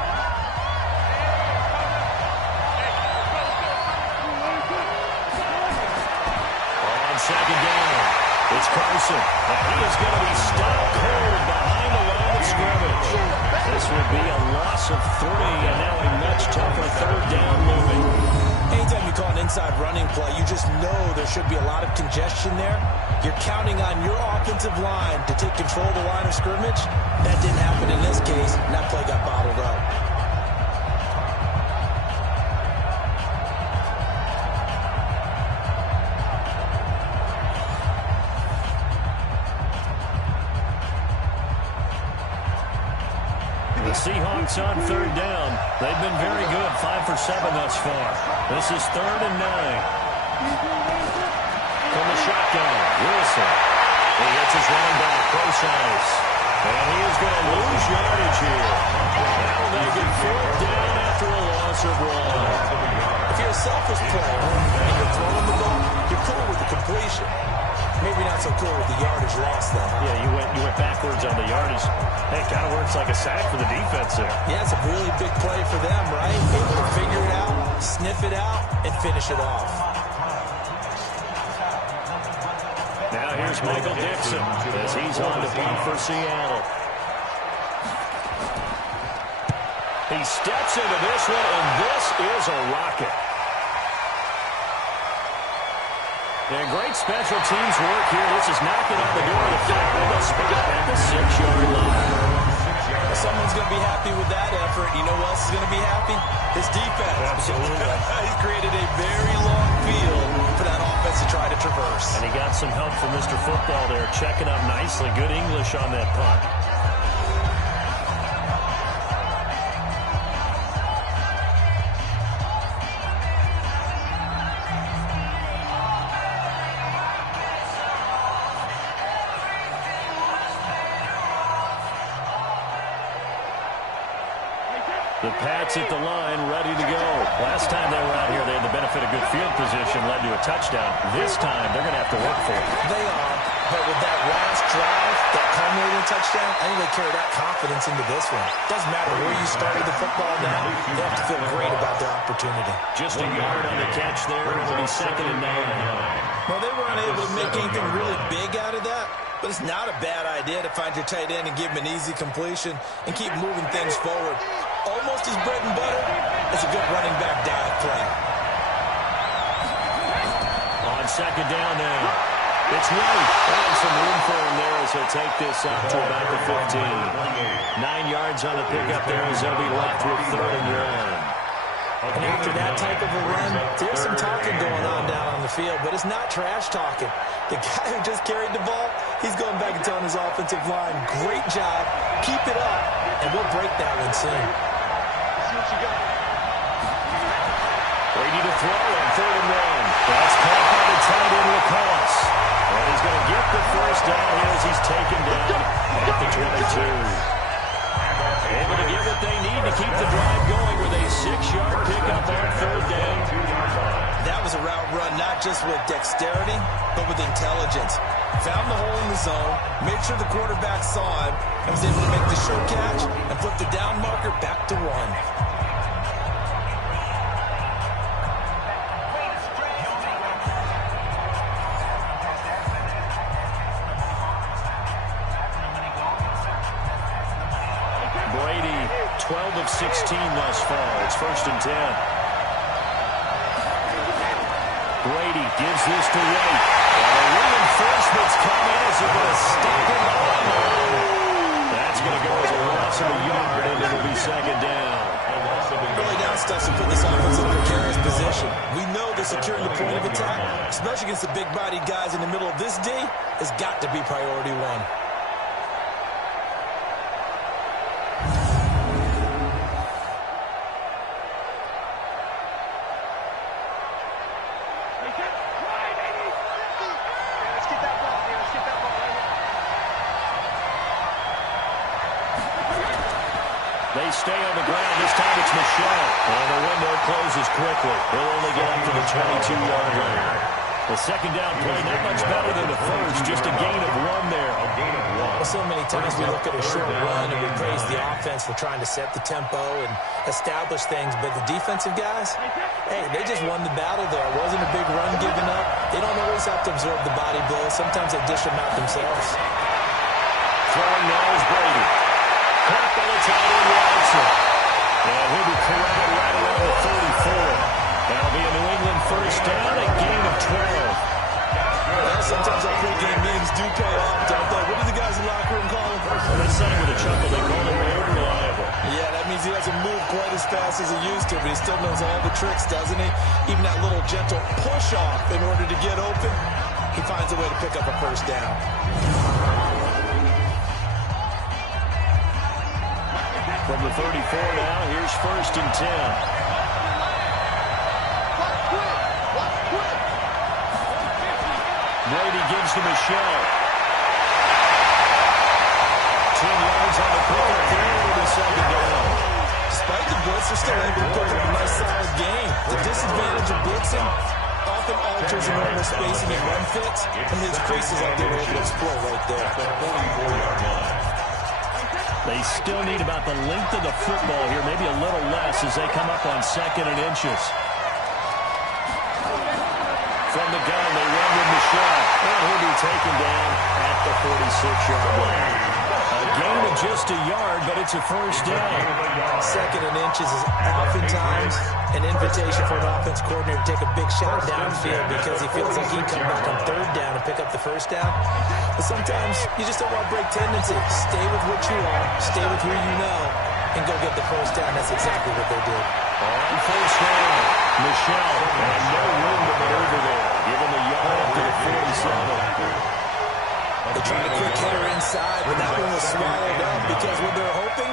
On second down, it's Carson. And he is going to be stopped cold behind the line of scrimmage. This would be a loss of 3, and now a much tougher third down looming. Anytime you call an inside running play, you just know there should be a lot of congestion there. You're counting on your offensive line to take control of the line of scrimmage. That didn't happen in this case, and that play got bottled up. The Seahawks on third down. They've been very good, 5 for 7 thus far. This is 3rd and 9. From the shotgun, Wilson. He gets his running back, Procise. And he is going to lose yardage here. Now they get 4th down after a loss of 1. If you're a selfish player and you're throwing the ball, you're cool with the completion. Maybe not so cool with the yardage loss, though. Yeah, you went backwards on the yardage. Hey, it kind of works like a sack for the defense there. Yeah, it's a really big play for them, right? Able to figure it out, sniff it out, and finish it off. Now here's Michael Dixon as he's on to punt for Seattle. He steps into this one, and this is a rocket. And great special teams work here. This is knocking on the door of the fire. The spot at the 6-yard line. Someone's going to be happy with that effort. You know who else is going to be happy? His defense. Absolutely. He's created a very long field for that offense to try to traverse. And he got some help from Mr. Football there, checking up nicely. Good English on that punt. The Pats at the line, ready to go. Last time they were out here, they had the benefit of good field position, led to a touchdown. This time, they're going to have to work for it. They are, but with that last drive, that culminating touchdown, I think they carry that confidence into this one. Doesn't matter where you started the football now, they have to feel great about their opportunity. Just a yard on the catch there, and it'll be 2nd and 9. Well, they weren't able to make anything really big out of that, but it's not a bad idea to find your tight end and give him an easy completion and keep moving things forward. Almost as bread and butter as a good running back dive play. On 2nd down now. It's White. And some room for him there as he'll take this up to about the 15. 9 yards on the pickup there as they'll be left with 3rd and 1. And after that type of a run, there's some talking going on down on the field, but it's not trash talking. The guy who just carried the ball, he's going back and telling his offensive line, great job, keep it up, and we'll break that one soon. Brady to throw on 3rd and 1. That's caught by the tight end Lacoste. And he's going to get the first down here as he's taken down at the 22. Able to get what they need to keep the drive going with a 6-yard pickup on 3rd down. That was a route run not just with dexterity, but with intelligence. Found the hole in the zone, made sure the quarterback saw him, and was able to make the sure catch and flip the down marker back to 1. Brady, 12 of 16 thus far. It's 1st and 10. Brady gives this to White. And the reinforcements come in as they're going to stop him on the line. That's going to go as a loss of a yard, and it'll be 2nd down. Early down stuff to put this offense in a precarious position. We know that securing the point of attack, especially against the big-bodied guys in the middle of this D, has got to be priority 1. They stay on the ground. This time it's Michelle. And the window closes quickly. He'll only get up to the 22-yard line. The 2nd down play not much better than the first. Just a gain of 1 there. A gain of 1. Well, so many times we look at a short run and we praise the offense for trying to set the tempo and establish things. But the defensive guys, hey, they just won the battle there. It wasn't a big run given up. They don't always have to absorb the body blows. Sometimes they dish them out themselves. Throwing now is Brady. Caught by the tight end Watson. And he'll be corralled right around the 34. That'll be a New England 1st down, a gain of 12. Well, sometimes our pregame meetings do pay off, don't they? What do the guys in the locker room call him? Well, they said it with a chuckle. They call him very reliable. Yeah, that means he doesn't move quite as fast as he used to, but he still knows all the tricks, doesn't he? Even that little gentle push-off in order to get open, he finds a way to pick up a 1st down. From the 34 now, here's 1st and 10. Brady gives to Michelle. 10 yards on the pickup there with the 2nd down. Despite the blitz, they're still able to pick up a nice solid gain. The disadvantage of blitzing often alters the normal spacing and run fits, and leaves creases like they were able to explore right there. The 44-yard line. They still need about the length of the football here, maybe a little less as they come up on 2nd and inches. From the gun, they run with Michelle. And he'll be taken down at at the 46-yard line. A gain of just a yard, but it's a first down. Second and inches is oftentimes an invitation for an offense coordinator to take a big shot downfield because he feels like he can come back on third down and pick up the first down. But sometimes you just don't want to break tendency. Stay with what you are, stay with who you know, and go get the first down. That's exactly what they did. On first down, Michelle, and no room to maneuver there. Give him a yard up to the 47. They tried a quick hitter inside, but that one was swallowed up because what they're hoping,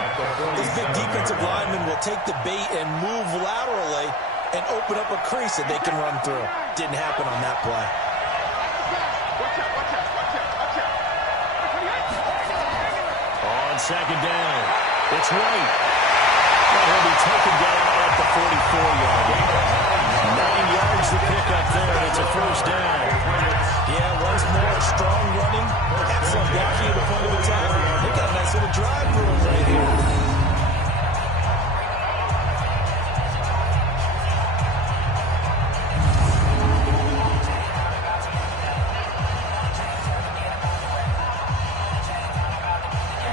this big defensive lineman will take the bait and move laterally and open up a crease that they can run through. Didn't happen on that play. On second down, it's White. And he'll be taken down at the 44-yard line. 9 yards to pick up there. It's a first down. Yeah, once more, strong running. Excellent blocking at the point of attack. They got a nice little drive room right here.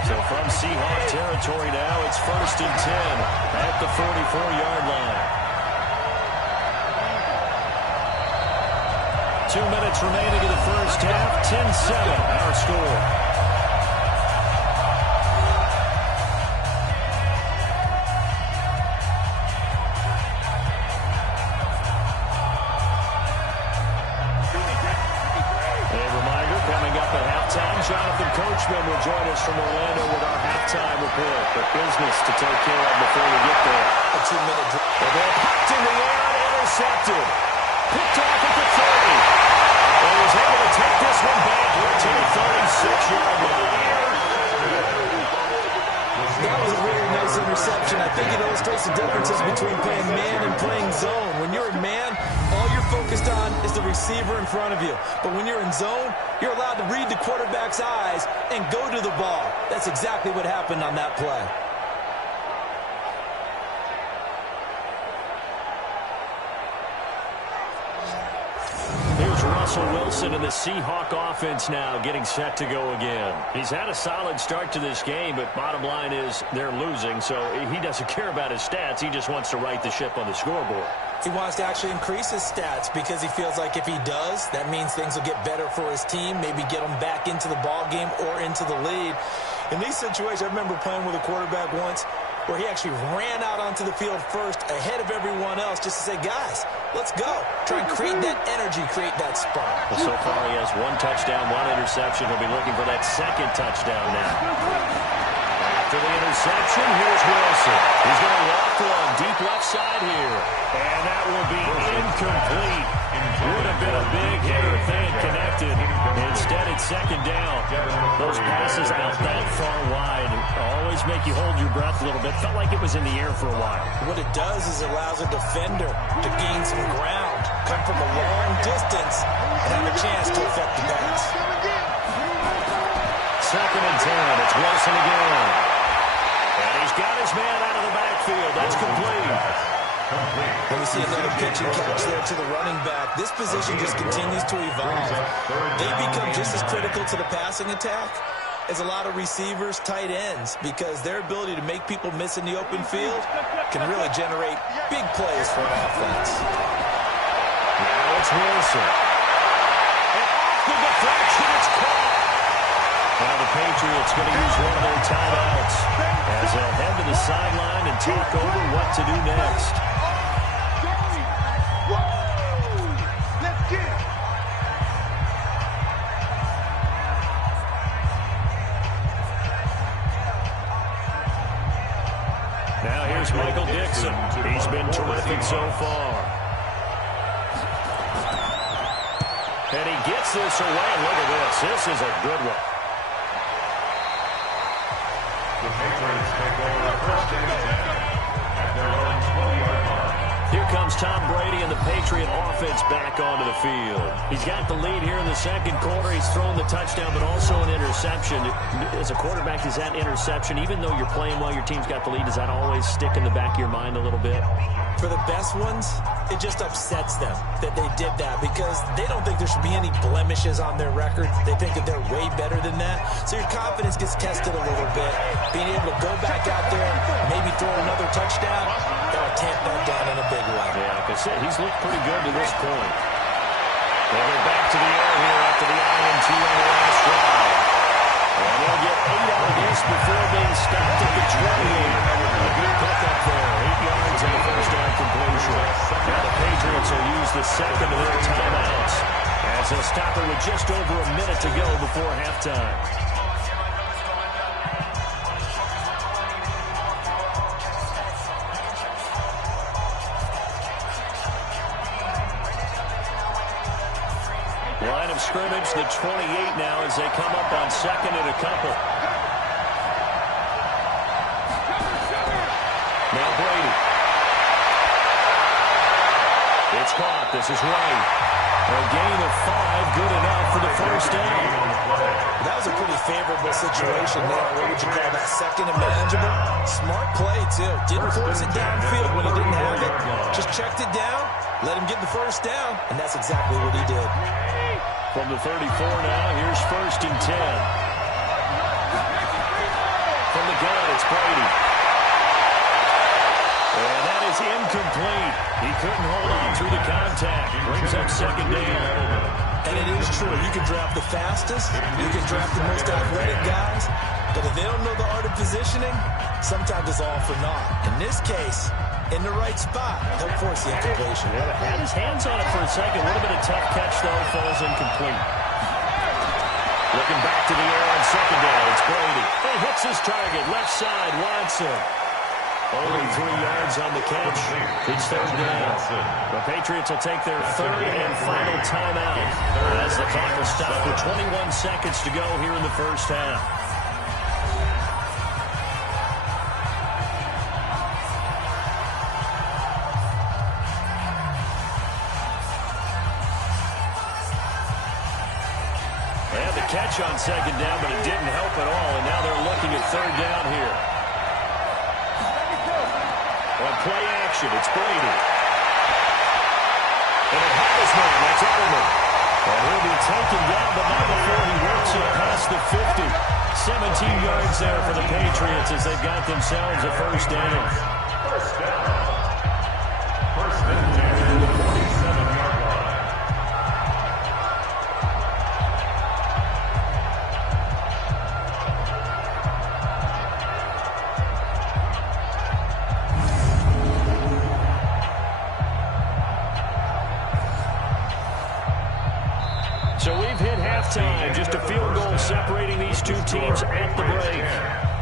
So from Seahawk territory now, it's 1st and 10 at the 44-yard line. 2 minutes remaining in the first half. 10-7, our score. A reminder, coming up at halftime, Jonathan Coachman will join us from Orlando with our halftime report. But business to take care of before we get there. A 2-minute drive. The ball popped in the air and intercepted. Picked off at the 30. And was able to take this one back to the 36-yard line. That was a really nice interception. I think it illustrates the differences between playing man and playing zone. When you're in man, all you're focused on is the receiver in front of you. But when you're in zone, you're allowed to read the quarterback's eyes and go to the ball. That's exactly what happened on that play. Russell Wilson and the Seahawk offense now getting set to go again. He's had a solid start to this game, but bottom line is they're losing, so he doesn't care about his stats. He just wants to right the ship on the scoreboard. He wants to actually increase his stats because he feels like if he does, that means things will get better for his team, maybe get them back into the ball game or into the lead. In these situations, I remember playing with a quarterback once where he actually ran out onto the field first ahead of everyone else just to say, guys, let's go. Try and create that energy, create that spark. Well, so far he has 1 touchdown, 1 interception. He'll be looking for that second touchdown now. After the interception, here's Wilson. He's going to walk one deep left side here. And that will be incomplete. Would have been a big hitter if they had connected. Instead, it's second down. Those passes out that far wide always make you hold your breath a little bit. Felt like it was in the air for a while. What it does is it allows a defender to gain some ground, come from a long distance, and have a chance to affect the pass. Second and 10. It's Wilson again. And he's got his man out of the backfield. That's complete. And we see another pitch and catch there to the running back. This position just continues to evolve. They become just as critical to the passing attack as a lot of receivers, tight ends, because their ability to make people miss in the open field can really generate big plays for an offense. Now it's Wilson. And off the deflection, it's caught. Now the Patriots going to use one of their timeouts as they'll head to the sideline and talk over what to do next. Now here's Michael Dixon. He's been terrific so far. And he gets this away. Look at this. This is a good one. The Patriots take over 1st and 10 at their own 12-yard line. Here comes Tom Brady and the Patriot offense back onto the field. He's got the lead here in the second quarter. He's thrown the touchdown, but also an interception. As a quarterback, is that interception, even though you're playing well, your team's got the lead, does that always stick in the back of your mind a little bit? For the best ones, It just upsets them that they did that because they don't think there should be any blemishes on their record. They think that they're way better than that. So your confidence gets tested a little bit. Being able to go back out there, maybe throw another touchdown, that'll tamp that down in a big way. Yeah, like I said, he's looked pretty good to this point. They'll go back to the air here after the INT on the last drive. And they'll get 8 out of this before being stopped at the 20. A good pickup there. 8 yards in the first down completion. Now the Patriots will use the second of their timeouts as they'll stop it with just over a minute to go before halftime. Line of scrimmage, the 28 now as they come up on second and a couple. Now Brady. It's caught. This is White. A gain of 5, good enough for the first down. That was a pretty favorable situation there. What would you call that? Second and manageable? Smart play, too. Didn't force it downfield when he didn't have it. Just checked it down, let him get the first down, and that's exactly what he did. From the 34 now, here's first and 10. From the gun, it's Brady. And that is incomplete. He couldn't hold on through the contact. Brings up second down. And it is true. You can draft the fastest. You can draft the most athletic guys. But if they don't know the art of positioning, sometimes it's all for naught. In this case, in the right spot, he'll force the incompletion. Yeah, had his hands on it for a second. A little bit of tough catch, though. Falls incomplete. Looking back to the air on second down. It's Brady. He hits his target. Left side, Watson. Only 3 yards on the catch. It's third down. The Patriots will take their third and final timeout as the clock will stop with 21 seconds to go here in the first half. And the catch on second down, but it didn't help at all, and now they're looking at third down here. On play action, it's Brady. And it had his man, that's Edelman. And he'll be taken down, but not before he works it past the 50. 17 yards there for the Patriots as they've got themselves a first down. First down. First and 10, 47-yard line. So we've hit halftime, just a field goal separating these two teams at the break.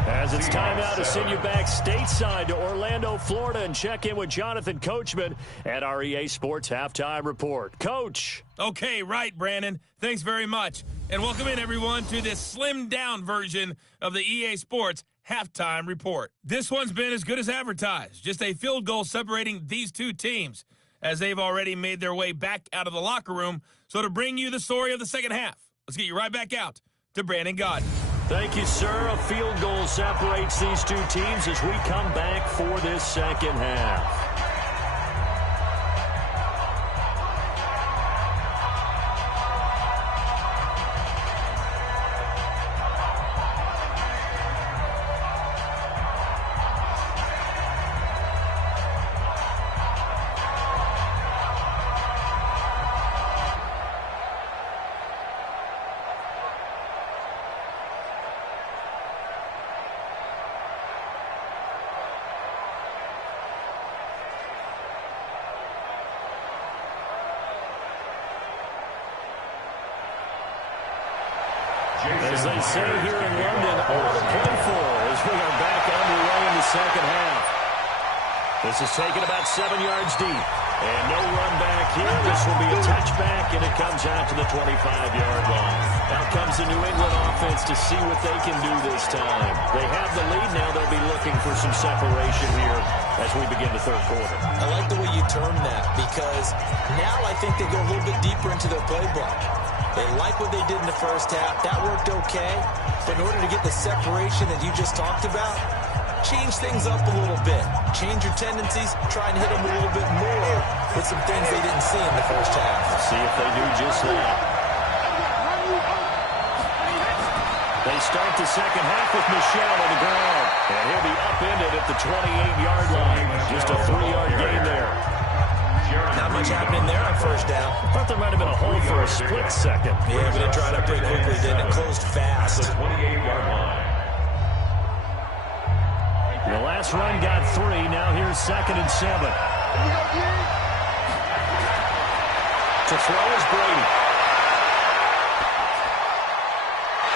As it's time now to send you back stateside to Orlando, Florida, and check in with Jonathan Coachman at our EA Sports Halftime Report. Coach. Okay, right, Brandon. Thanks very much. And welcome in, everyone, to this slimmed-down version of the EA Sports Halftime Report. This one's been as good as advertised. Just a field goal separating these two teams, as they've already made their way back out of the locker room. So to bring you the story of the second half, let's get you right back out to Brandon Gaudin. Thank you, sir. A field goal separates these two teams as we come back for this second half. As they say here in London, all to play for as we are back underway in the second half. This is taken about 7 yards deep. And no run back here. This will be a touchback, and it comes out to the 25-yard line. Out comes the New England offense to see what they can do this time. They have the lead now. They'll be looking for some separation here as we begin the third quarter. I like the way you term that because now I think they go a little bit deeper into their playbook. They like what they did in the first half. That worked okay. But in order to get the separation that you just talked about, change things up a little bit. Change your tendencies, try and hit them a little bit more with some things they didn't see in the first half. See if they do just that. They start the second half with Michel on the ground. And he'll be upended at the 28-yard line. Just a 3-yard gain there. Not much happening there on first down. I thought there might have been a hole for a split second. Yeah, but it dried up pretty quickly, didn't it? Closed fast. The 28-yard line. The last run got 3. Now here's 2nd and 7. To throw is Brady.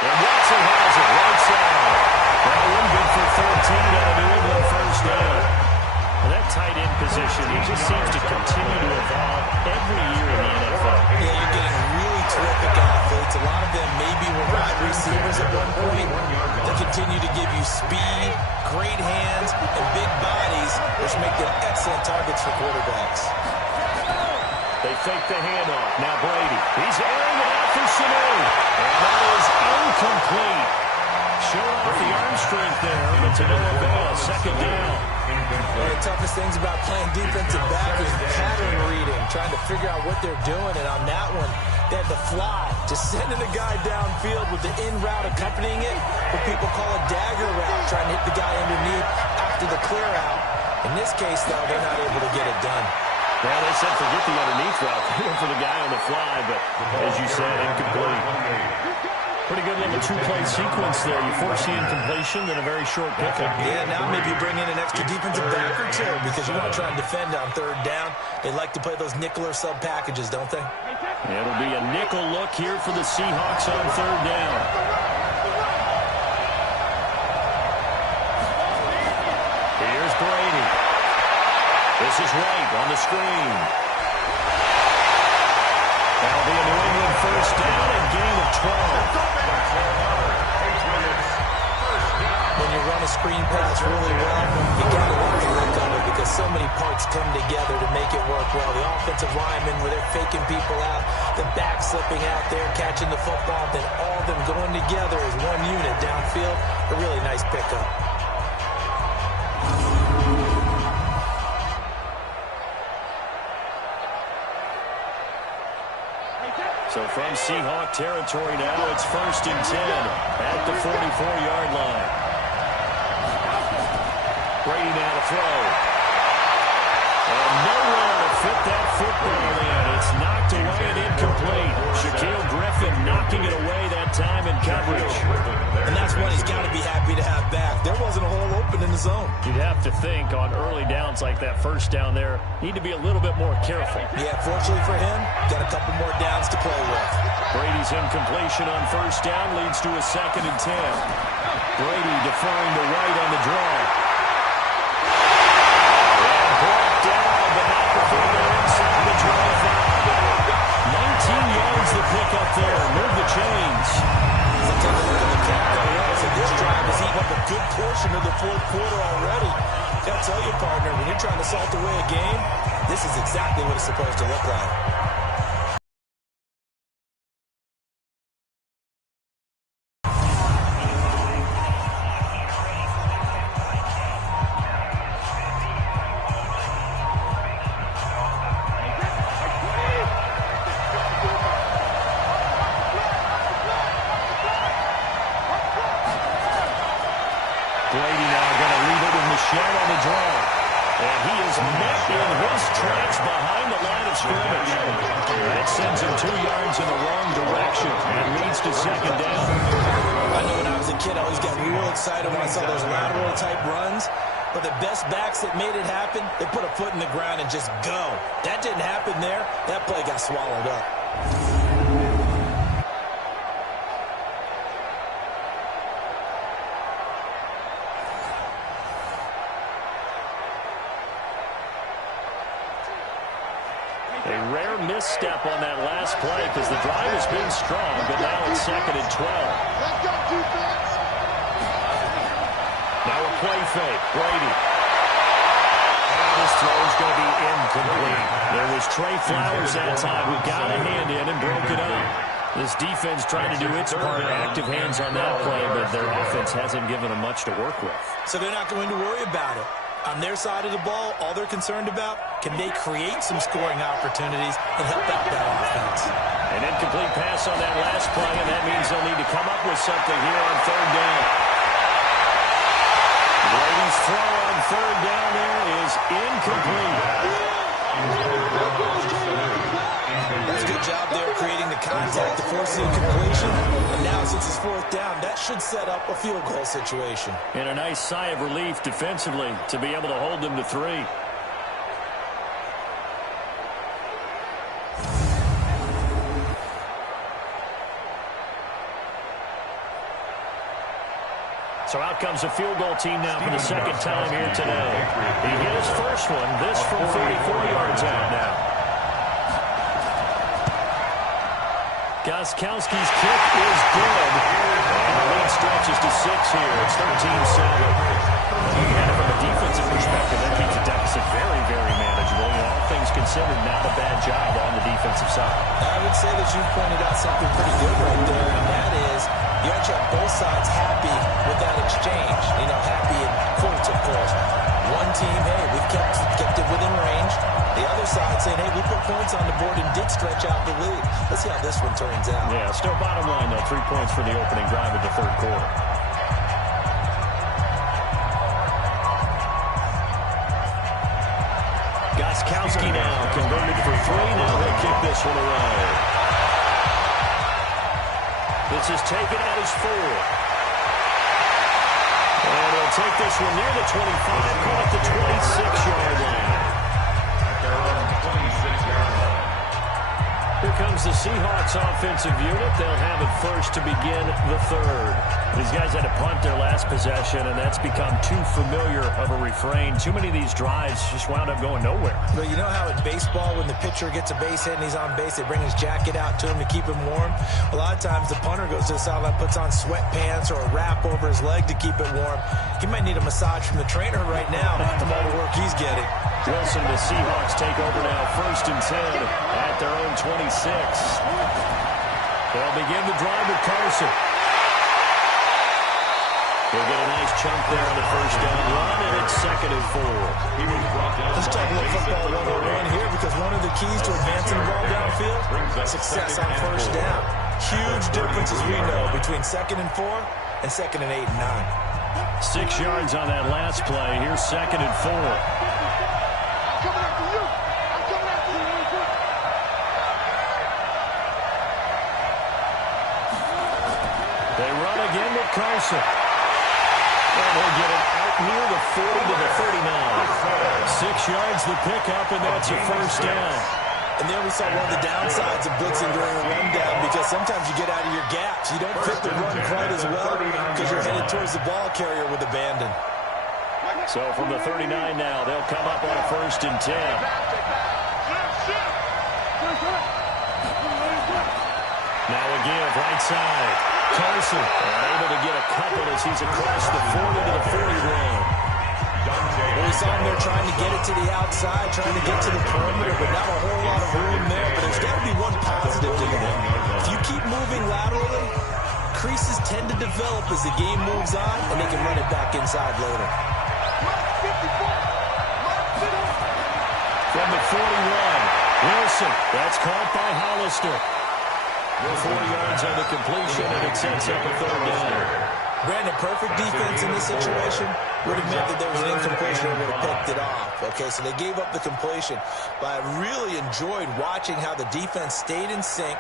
And Watson has it right side. That one good for 13 on a New England first down. Well, that tight end position, it just seems to continue to evolve every year in the NFL. Yeah, you're getting really terrific athletes. A lot of them maybe were wide receivers at one point. They continue to give you speed, great hands, and big bodies, which make them excellent targets for quarterbacks. They fake the handoff. Now Brady. He's airing it out for Sanu. And that is incomplete. Showing off the arm strength there, but to no avail. 2nd down. One of the toughest things about playing defensive back is pattern reading, trying to figure out what they're doing. And on that one, they had the fly, just sending a guy downfield with the in route accompanying it, what people call a dagger route, trying to hit the guy underneath after the clear out. In this case, though, they're not able to get it done. Well, they said forget the underneath route. They went for the guy on the fly, but as you said, incomplete. Pretty good little 2-play sequence there. You force the incompletion, then a very short pickup. Yeah, now maybe you bring in an extra defensive back or two because you want to try and defend on 3rd down. They like to play those nickel or sub packages, don't they? It'll be a nickel look here for the Seahawks on 3rd down. Here's Brady. This is Wright on the screen. That'll be a New England first down and gain of 12. When you run a screen pass really well, you got to like the look of it because so many parts come together to make it work well. The offensive linemen, where they're faking people out, the back slipping out there, catching the football, then all of them going together as one unit downfield. A really nice pickup. So from Seahawk territory now, it's 1st and 10 at the 44-yard line. Brady now to throw. And nowhere to fit that football in. It's knocked away and incomplete. Shaquille Griffin knocking it away that time in coverage. And that's one he's got to be happy to have back. There wasn't a hole open in the zone. You'd have to think on early downs like that first down there, need to be a little bit more careful. Yeah, fortunately for him, got a couple more downs to play with. Brady's incompletion on first down leads to a 2nd and 10. Brady deferring to White on the draw. And brought down, but not before they're inside the 25. 19 yards to pick up there. Move the chains. So take a look at the count there. So this drive has eaten up a good portion of the 4th quarter already. Gotta tell you, partner, when you're trying to salt away a game, this is exactly what it's supposed to look like. Brady now going to leave it with Michel on the draw. And he is met in his tracks behind the line of scrimmage. That sends him 2 yards in the wrong direction and leads to 2nd down. I know when I was a kid, I always got real excited when I saw those lateral-type runs. But the best backs that made it happen, they put a foot in the ground and just go. That didn't happen there. That play got swallowed up. A rare misstep on that last play because the drive has been strong, but now it's 2nd and 12. Now a play fake. Brady. And this throw is going to be incomplete. There was Trey Flowers that time who got a hand in and broke it up. This defense trying to do its part, active hands on that play, but their offense hasn't given them much to work with. So they're not going to worry about it. On their side of the ball, all they're concerned about, can they create some scoring opportunities and help out that offense? An incomplete pass on that last play, and that means they'll need to come up with something here on third down. Brady's throw on third down there is incomplete. That's a good job there creating the contact to force the incompletion. And now since it's fourth down, that should set up a field goal situation. And a nice sigh of relief defensively to be able to hold them to 3. So out comes a field goal team now for the second time here today. He hit his first one, this from 44 yards out now. Gostkowski's kick is good. And the lead stretches to 6 here. It's 13-7. Looking at it from a defensive perspective, that keeps the deficit very, very manageable. All things considered, not a bad job on the defensive side. I would say that you pointed out something pretty good right there, and that is you actually have both sides happy with that exchange. You know, happy in quotes, of course. One team, hey, we've kept it within range. The other side saying, hey, we put points on the board and did stretch out the lead. Let's see how this one turns out. Yeah, still bottom line, though. 3 points for the opening drive of the third quarter. Gostkowski now converted for 3. Now they'll kick this one away. This is taken at his 4. And he'll take this one near the 25, call it the 26-yard line. Here comes the Seahawks offensive unit. They'll have it first to begin the third. These guys had to punt their last possession, and that's become too familiar of a refrain. Too many of these drives just wound up going nowhere. But you know how in baseball, when the pitcher gets a base hit and he's on base, they bring his jacket out to him to keep him warm? A lot of times the punter goes to the sideline, puts on sweatpants or a wrap over his leg to keep it warm. He might need a massage from the trainer right now from all the work he's getting. Wilson, the Seahawks take over now, 1st and 10 at their own 26. They'll begin the drive with Carson. They'll get a nice chunk there on the first down run, and it's 2nd and 4. Let's talk a little football 101 here, because one of the keys to advancing the ball downfield, success on first down. Huge difference, as we know, between 2nd and 4 and 2nd and 8 and 9. 6 yards on that last play. Here's 2nd and 4. They run again with Carson. And he'll get it out near the 40 to the 39. 6 yards the pickup, and that's a first down. And there we saw one of the downsides of blitzing during a rundown, because sometimes you get out of your gaps. You don't fit the run quite as well because you're headed towards the ball carrier with abandon. So from the 39 now, they'll come up on a 1st and 10. Now a give, right side. Carson able to get a couple as he's across the 40 to the 40 line. Well, we saw him there trying to get it to the outside, trying to get to the perimeter, but not a whole lot of room there. But there's got to be one positive to that. If you keep moving laterally, creases tend to develop as the game moves on, and they can run it back inside later. From the 41, Wilson. That's caught by Hollister. 40 yards on the completion, and it sets up a 3rd down. Brandon, perfect defense in this situation would have meant that there was an incompletion and would have picked it off. Okay, so they gave up the completion. But I really enjoyed watching how the defense stayed in sync,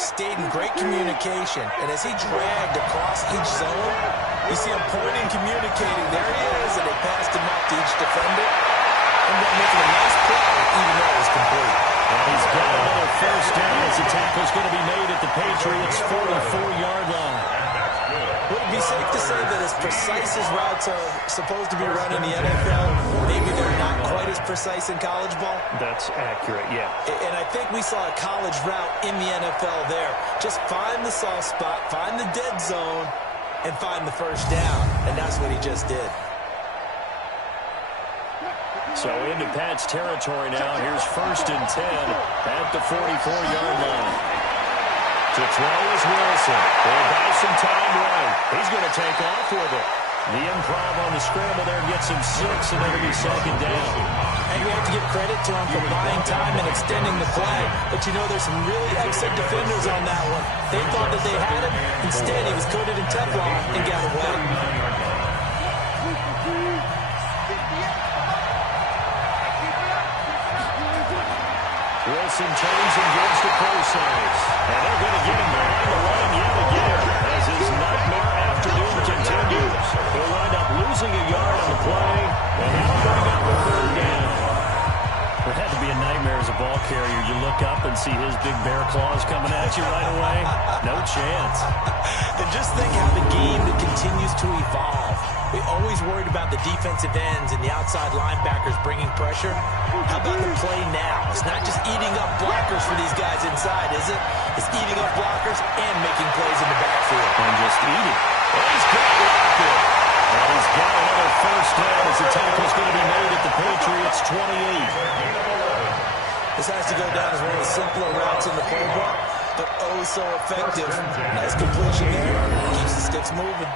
stayed in great communication, and as he dragged across each zone, you see him pointing, communicating. There he is, and they passed him out to each defender. Ended up making a nice play, even though it was complete. And he's got another first down as the tackle's going to be made at the Patriots' 44-yard line. Would it be safe to say that as precise as routes are supposed to be run in the NFL, maybe they're not quite as precise in college ball? That's accurate, yeah. And I think we saw a college route in the NFL there. Just find the soft spot, find the dead zone, and find the first down. And that's what he just did. So into Pat's territory now. Here's 1st and 10 at the 44-yard line. To throw is Wilson. They'll buy some time right. He's going to take off with it. The improv on the scramble there gets him 6, and it'll be second down. And we have to give credit to him for buying time and extending the play. But you know, there's some really upset defenders on that one. They thought that they had him. Instead, he was coated in Teflon and got away. Wilson turns and gives to Process. And they're going to get him behind the line yet again as his nightmare afternoon continues. He'll wind up losing a yard on the play, and he'll bring up the third down. It had to be a nightmare as a ball carrier. You look up and see his big bear claws coming at you right away. No chance. And just think how the game that continues to evolve. We always worried about the defensive ends and the outside linebackers bringing pressure. How about the play now? It's not just eating up blockers for these guys inside, is it? It's eating up blockers and making plays in the backfield. And just eating. And he's got Lockett. And he's got another first down as the tackle's going to be made at the Patriots 28. This has to go down as one of the simpler routes in the playbook, but oh so effective. Nice completion there. Keeps the sticks moving.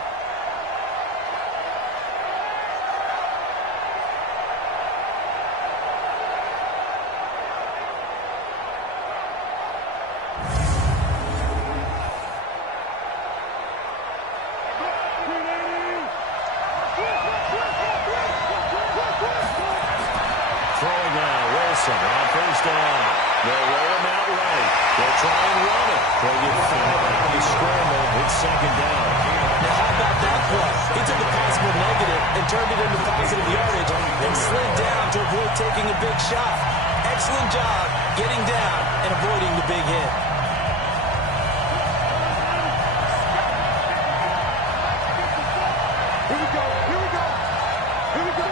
On first down. They'll roll him out right. They'll try and run it. They'll get 5 out of the scramble. It's second down. Now, how about that play? He took a possible negative and turned it into positive yardage and slid down to avoid taking a big shot. Excellent job getting down and avoiding the big hit. Here we go. Here we go. Here we go.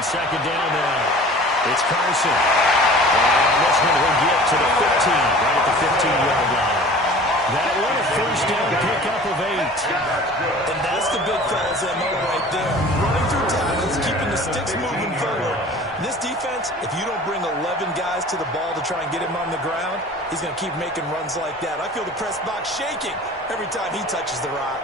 Second down now. It's Carson. And this one will get to the 15, right at the 15-yard line. That one a first down pickup of 8. And that's the big fella's MO right there. Running through tackles, keeping the sticks moving forward. This defense, if you don't bring 11 guys to the ball to try and get him on the ground, he's going to keep making runs like that. I feel the press box shaking every time he touches the rock.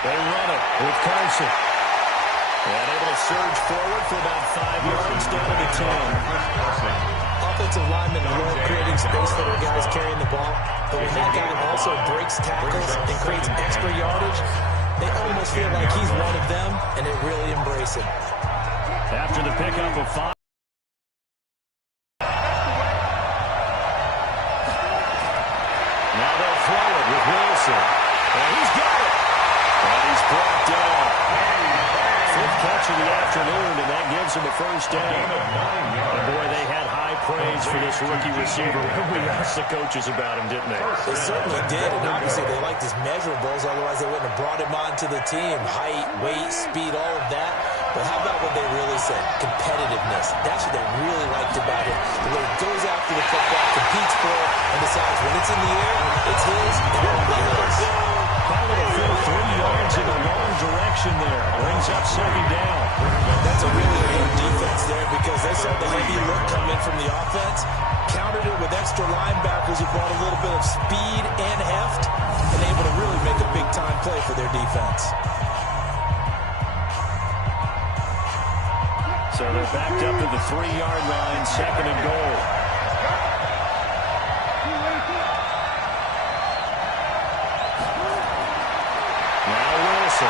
They run it with Carson. And able to surge forward for about 5 yards down to the 10. Offensive linemen love creating space for their guys carrying the ball. But when that guy also breaks tackles and creates extra yardage, they almost feel like he's one of them, and they really embrace it. After the pickup of 5. Now they'll throw it with Wilson. And he's got it. And he's brought down. 5th catch of the afternoon, and that gives him a first down. And boy, they had high praise for this rookie receiver when we asked the coaches about him, didn't they? They certainly did, and obviously they liked his measurables, otherwise they wouldn't have brought him onto the team. Height, weight, speed, all of that. But how about what they really said? Competitiveness. That's what they really liked about him. The way he goes after the football, competes for it, and decides when it's in the air, it's his, and only his. That little fill 3 yards in the wrong direction there. Brings up second down. That's a really good defense there because they saw the heavy look come in from the offense, countered it with extra linebackers who brought a little bit of speed and heft, and able to really make a big-time play for their defense. So they're backed up to the 3-yard line, second and goal. Now Wilson.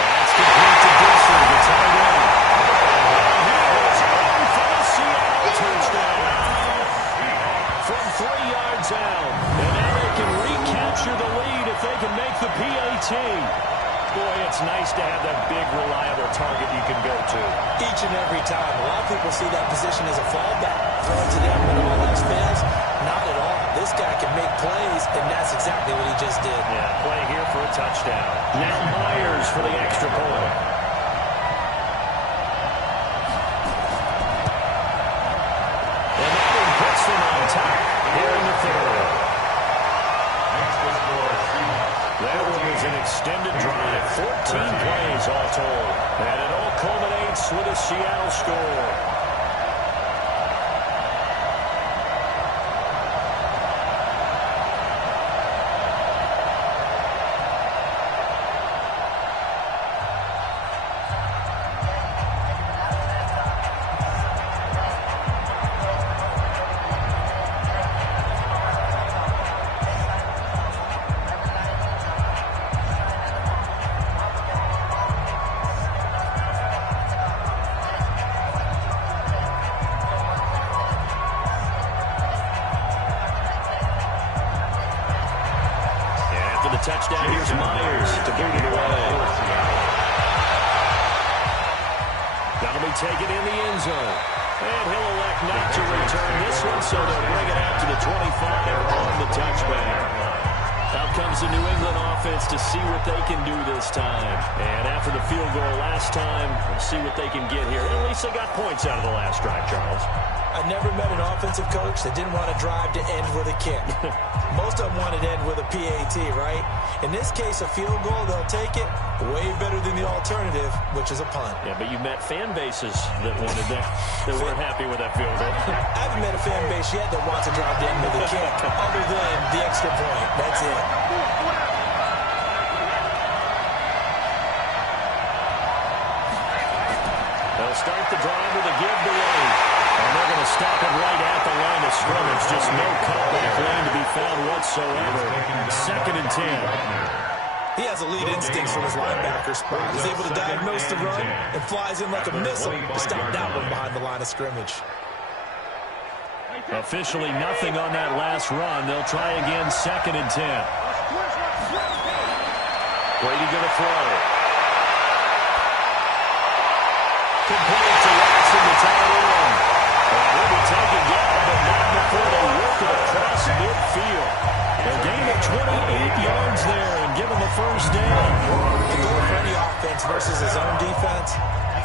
That's complete to Dixon, the tight end. And he is in for the Seattle touchdown. From 3 yards out. And now they can recapture the lead if they can make the PAT. Boy, it's nice to have that big, reliable target you can go to. Each and every time. A lot of people see that position as a fallback. Throw it to them when all else fails. Not at all. This guy can make plays, and that's exactly what he just did. Yeah, play here for a touchdown. Now Myers for the extra point. extended drive, 14 plays all told. And it all culminates with a Seattle score. Touchdown, here's Myers to boot it away. That'll be taken in the end zone. And he'll elect not to return this one, so they'll bring it out to the 25 on the touchback. Out comes the New England offense to see what they can do this time. And after the field goal last time, we'll see what they can get here. At least they got points out of the last drive, Charles. I never met an offensive coach that didn't want to drive to end with a kick. Most of them wanted to end with a PAT, right? In this case, a field goal, they'll take it. Way better than the alternative, which is a punt. Yeah, but you met fan bases that wanted that, that weren't happy with that field goal. I haven't met a fan base yet that wants to drive to end with a kick, other than the extra point. That's it. They'll start the drive with a give to Wade. And they're going to stop it right at the line of scrimmage. Just no cutback lane to be found whatsoever. 2nd and 10. He has elite instincts from his linebacker spot. He's able to diagnose the run and flies in like a missile to stop that one behind the line of scrimmage. Officially nothing on that last run. They'll try again 2nd and 10. Brady going to throw. Complete to Watson to tie it in. Will be taken down, but not before they work it across midfield. A gain of 28 yards there and give him a first down. The goal for any offense versus his own defense,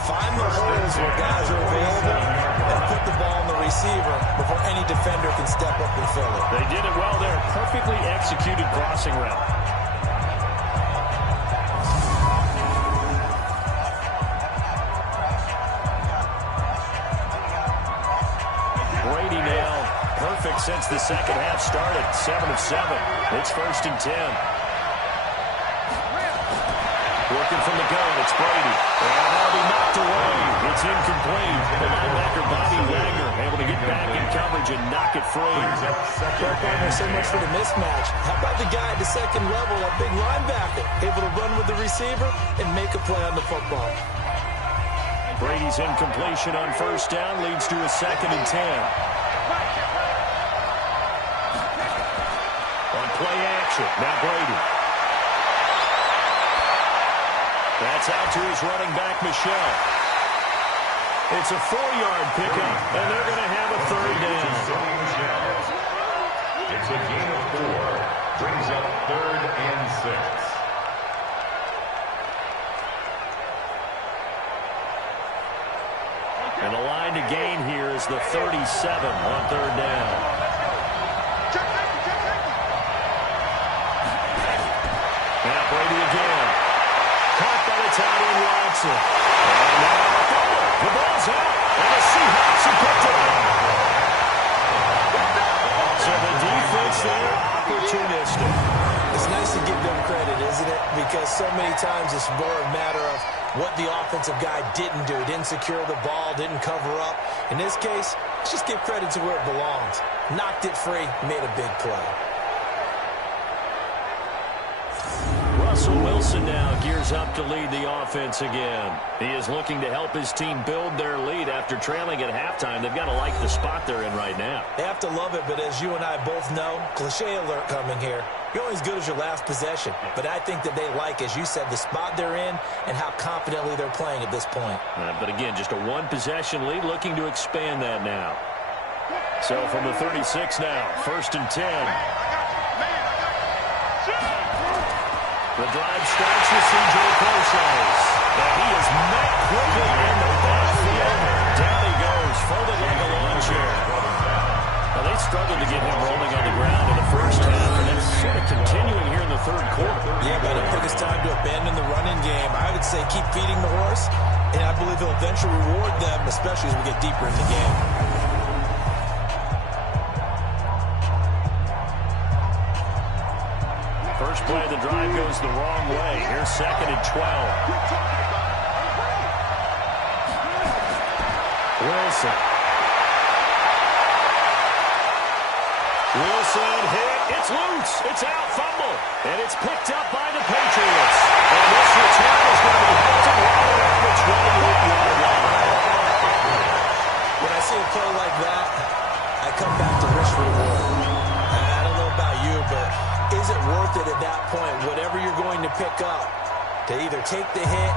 find the holes where guys are available and put the ball on the receiver before any defender can step up and fill it. They did it well there. Perfectly executed crossing route. Brady now perfect since the second half started. 7 of 7. It's 1st and 10. Working from the gun, it's Brady. And that'll be knocked away. It's incomplete. The linebacker, Bobby Wagner, able to get back in coverage and knock it free. Partner, so much for the mismatch. How about the guy at the second level, that big linebacker, able to run with the receiver and make a play on the football? Brady's incompletion on 1st down leads to a 2nd and 10. On play action, now Brady. That's out to his running back, Michel. It's a 4-yard pickup, and they're going to have a 3rd down. It's a gain of 4. Brings up 3rd and 6. And the line to gain here is the 37 on 3rd down. Now Brady again. Caught by the tight end Watson. And now the ball's out. And the Seahawks have picked it up. So the defense there, opportunistic. It's nice to give them credit, isn't it? Because so many times it's more a matter of what the offensive guy didn't do. Didn't secure the ball, didn't cover up. In this case, let's just give credit to where it belongs. Knocked it free, made a big play. Russell Wilson now gears up to lead the offense again. He is looking to help his team build their lead after trailing at halftime. They've got to like the spot they're in right now. They have to love it, but as you and I both know, cliche alert coming here. You're only as good as your last possession. But I think that they like, as you said, the spot they're in and how confidently they're playing at this point. But again, just a one-possession lead, looking to expand that now. So from the 36 now, 1st and 10. The drive starts with C.J. Process. But he is met quickly in the backfield. Down he goes, folded like a lawn chair. Well, they struggled to get him rolling on the ground in the first half, and that's sort of continuing here in the third quarter. Yeah, but I don't think it's time to abandon the running game. I would say keep feeding the horse, and I believe he'll eventually reward them, especially as we get deeper in the game. First play of the drive goes the wrong way. Here's 2nd and 12. Wilson hit. It's loose. It's out. Fumble. And it's picked up by the Patriots. And this return is going to be halted right around the 28-yard line. When I see a play like that, I come back to risk reward. I don't know about you, but is it worth it at that point, whatever you're going to pick up, to either take the hit,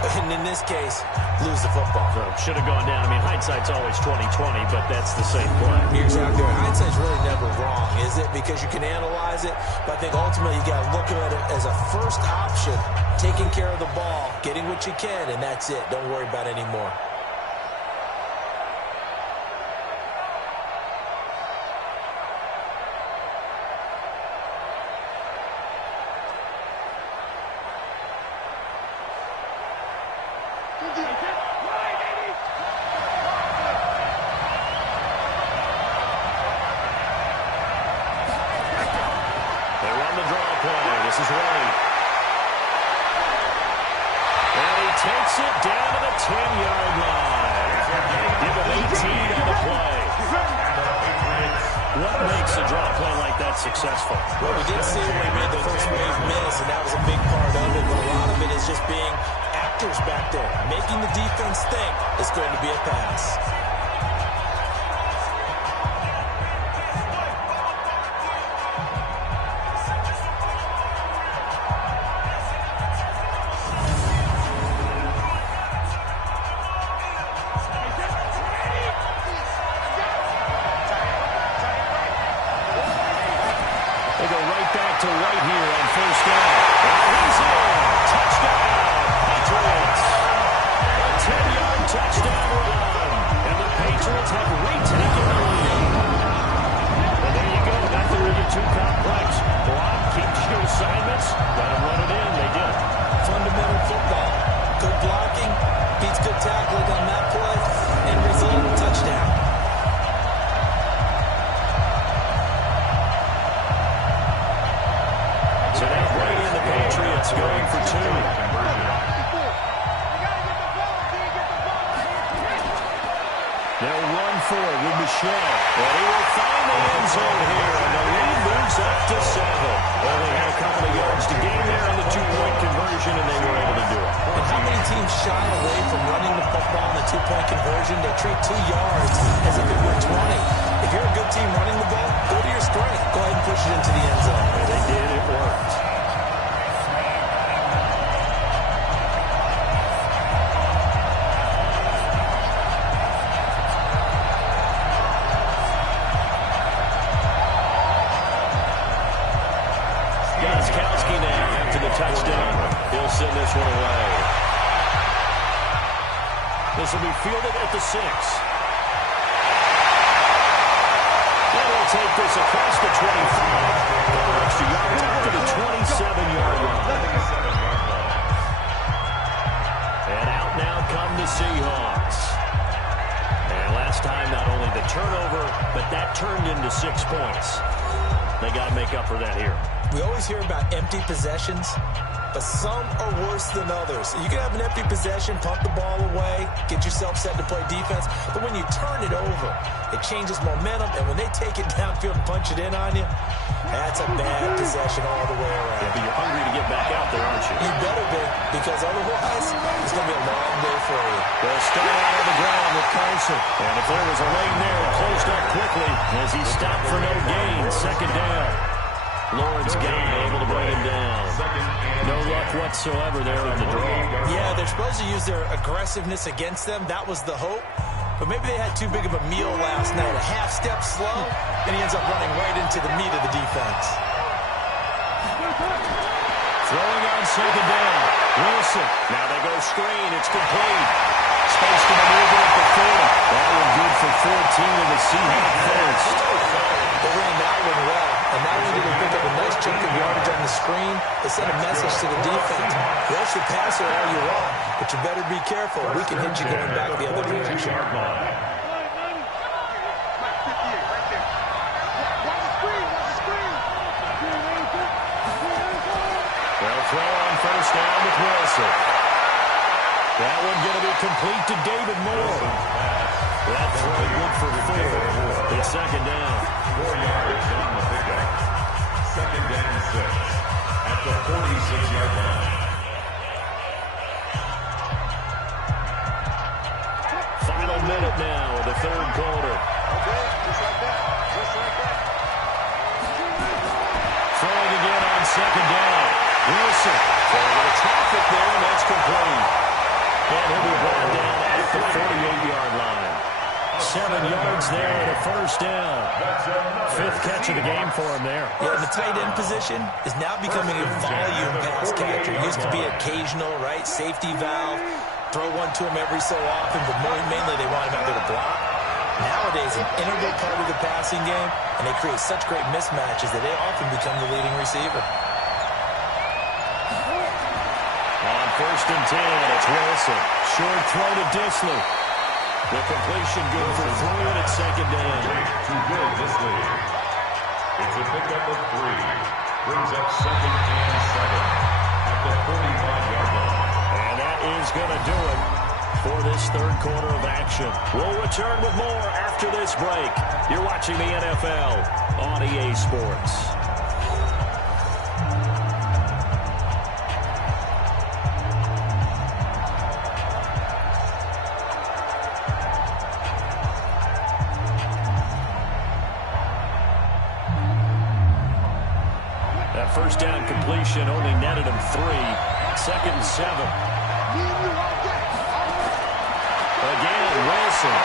and in this case, lose the football? So should have gone down. I mean, hindsight's always 20/20, but that's the same play. You're exactly right. Hindsight's really never wrong, is it? Because you can analyze it, but I think ultimately you got to look at it as a first option, taking care of the ball, getting what you can, and that's it. Don't worry about it anymore. Takes it down to the 10-yard line. Give him 18 on the play. What makes a draw play like that successful? Well, we did see when he made the first wave miss, and that was a big part of it, but a lot of it is just being actors back there, making the defense think it's going to be a pass. To right here on first down. And he's in. Touchdown, Patriots. A 10-yard touchdown run. And the Patriots have retaken the lead. And there you go. Not the really too complex. Block, keeps your assignments. Got to run it in. They did. Fundamental football. Good blocking. Beats good tackling on that play. And result, touchdown. So now Brady and the Patriots going for two. They'll run for it with Michelle. And he will find the end zone here. And the lead moves up to 7. Only had a couple of yards to gain there on the two-point conversion, and they were able to do it. And how many teams shy away from running the football on the two-point conversion? They treat 2 yards as if it were 20. If you're a good team running the ball, go to your strength. Go ahead and push it into the end zone. And they did. It worked. Touchdown. He'll send this one away. This will be fielded at the 6. And we'll take this across the 25. Couple extra yards out to the 27-yard line. And out now come the Seahawks. And last time, not only the turnover, but that turned into 6 points. They got to make up for that here. We always hear about empty possessions, but some are worse than others. You can have an empty possession, punt the ball away, get yourself set to play defense, but when you turn it over, it changes momentum, and when they take it downfield and punch it in on you, that's a bad possession all the way around. Yeah, but you're hungry to get back out there, aren't you? You better be, because otherwise, it's going to be a long day for you. They'll start out of the ground with Carson. And if there was a lane there, it closed up quickly as he stopped for no gain. 2nd down. Lawrence able to bring him down. No luck whatsoever there on the draw. Yeah, they're supposed to use their aggressiveness against them. That was the hope. But maybe they had too big of a meal last night. A half step slow, and he ends up running right into the meat of the defense. Throwing on 2nd down. Wilson. Now they go screen. It's complete. Space to maneuver at the 40. That one good for 14 in the Seahawks first. They ran that one well, and not only did they pick up a to the defense. Rush the passer all you want, but you better be careful. We can hit you going back the other direction. They'll throw on first down with Wilson. That one going to be complete to David Moore. That throw good for 4. It's second down. 4 yards on the pickup. Second down 6 at the 46-yard line. Final minute now of the third quarter. Okay, just like that. Just like that. Throwing again on second down. Wilson. Throwing into traffic there, and that's complete. And he'll be brought down at the 48-yard line. 7 yards there and a first down. 5th catch of the game for him there. Yeah, the tight end position is now becoming a volume pass catcher. It used to be occasional, right? Safety valve. Throw one to him every so often, but mainly they want him out there to block. Nowadays, an integral part of the passing game, and they create such great mismatches that they often become the leading receiver. On first and 10, it's Wilson. Short throw to Disley. The completion good for 3, and it's second down. To Will Disley. It's a pickup of 3. Brings up second and 7 at the 45-yard line. And that is going to do it for this third quarter of action. We'll return with more after this break. You're watching the NFL on EA Sports. That first down completion only netted him 3. Second and 7. Again, Wilson.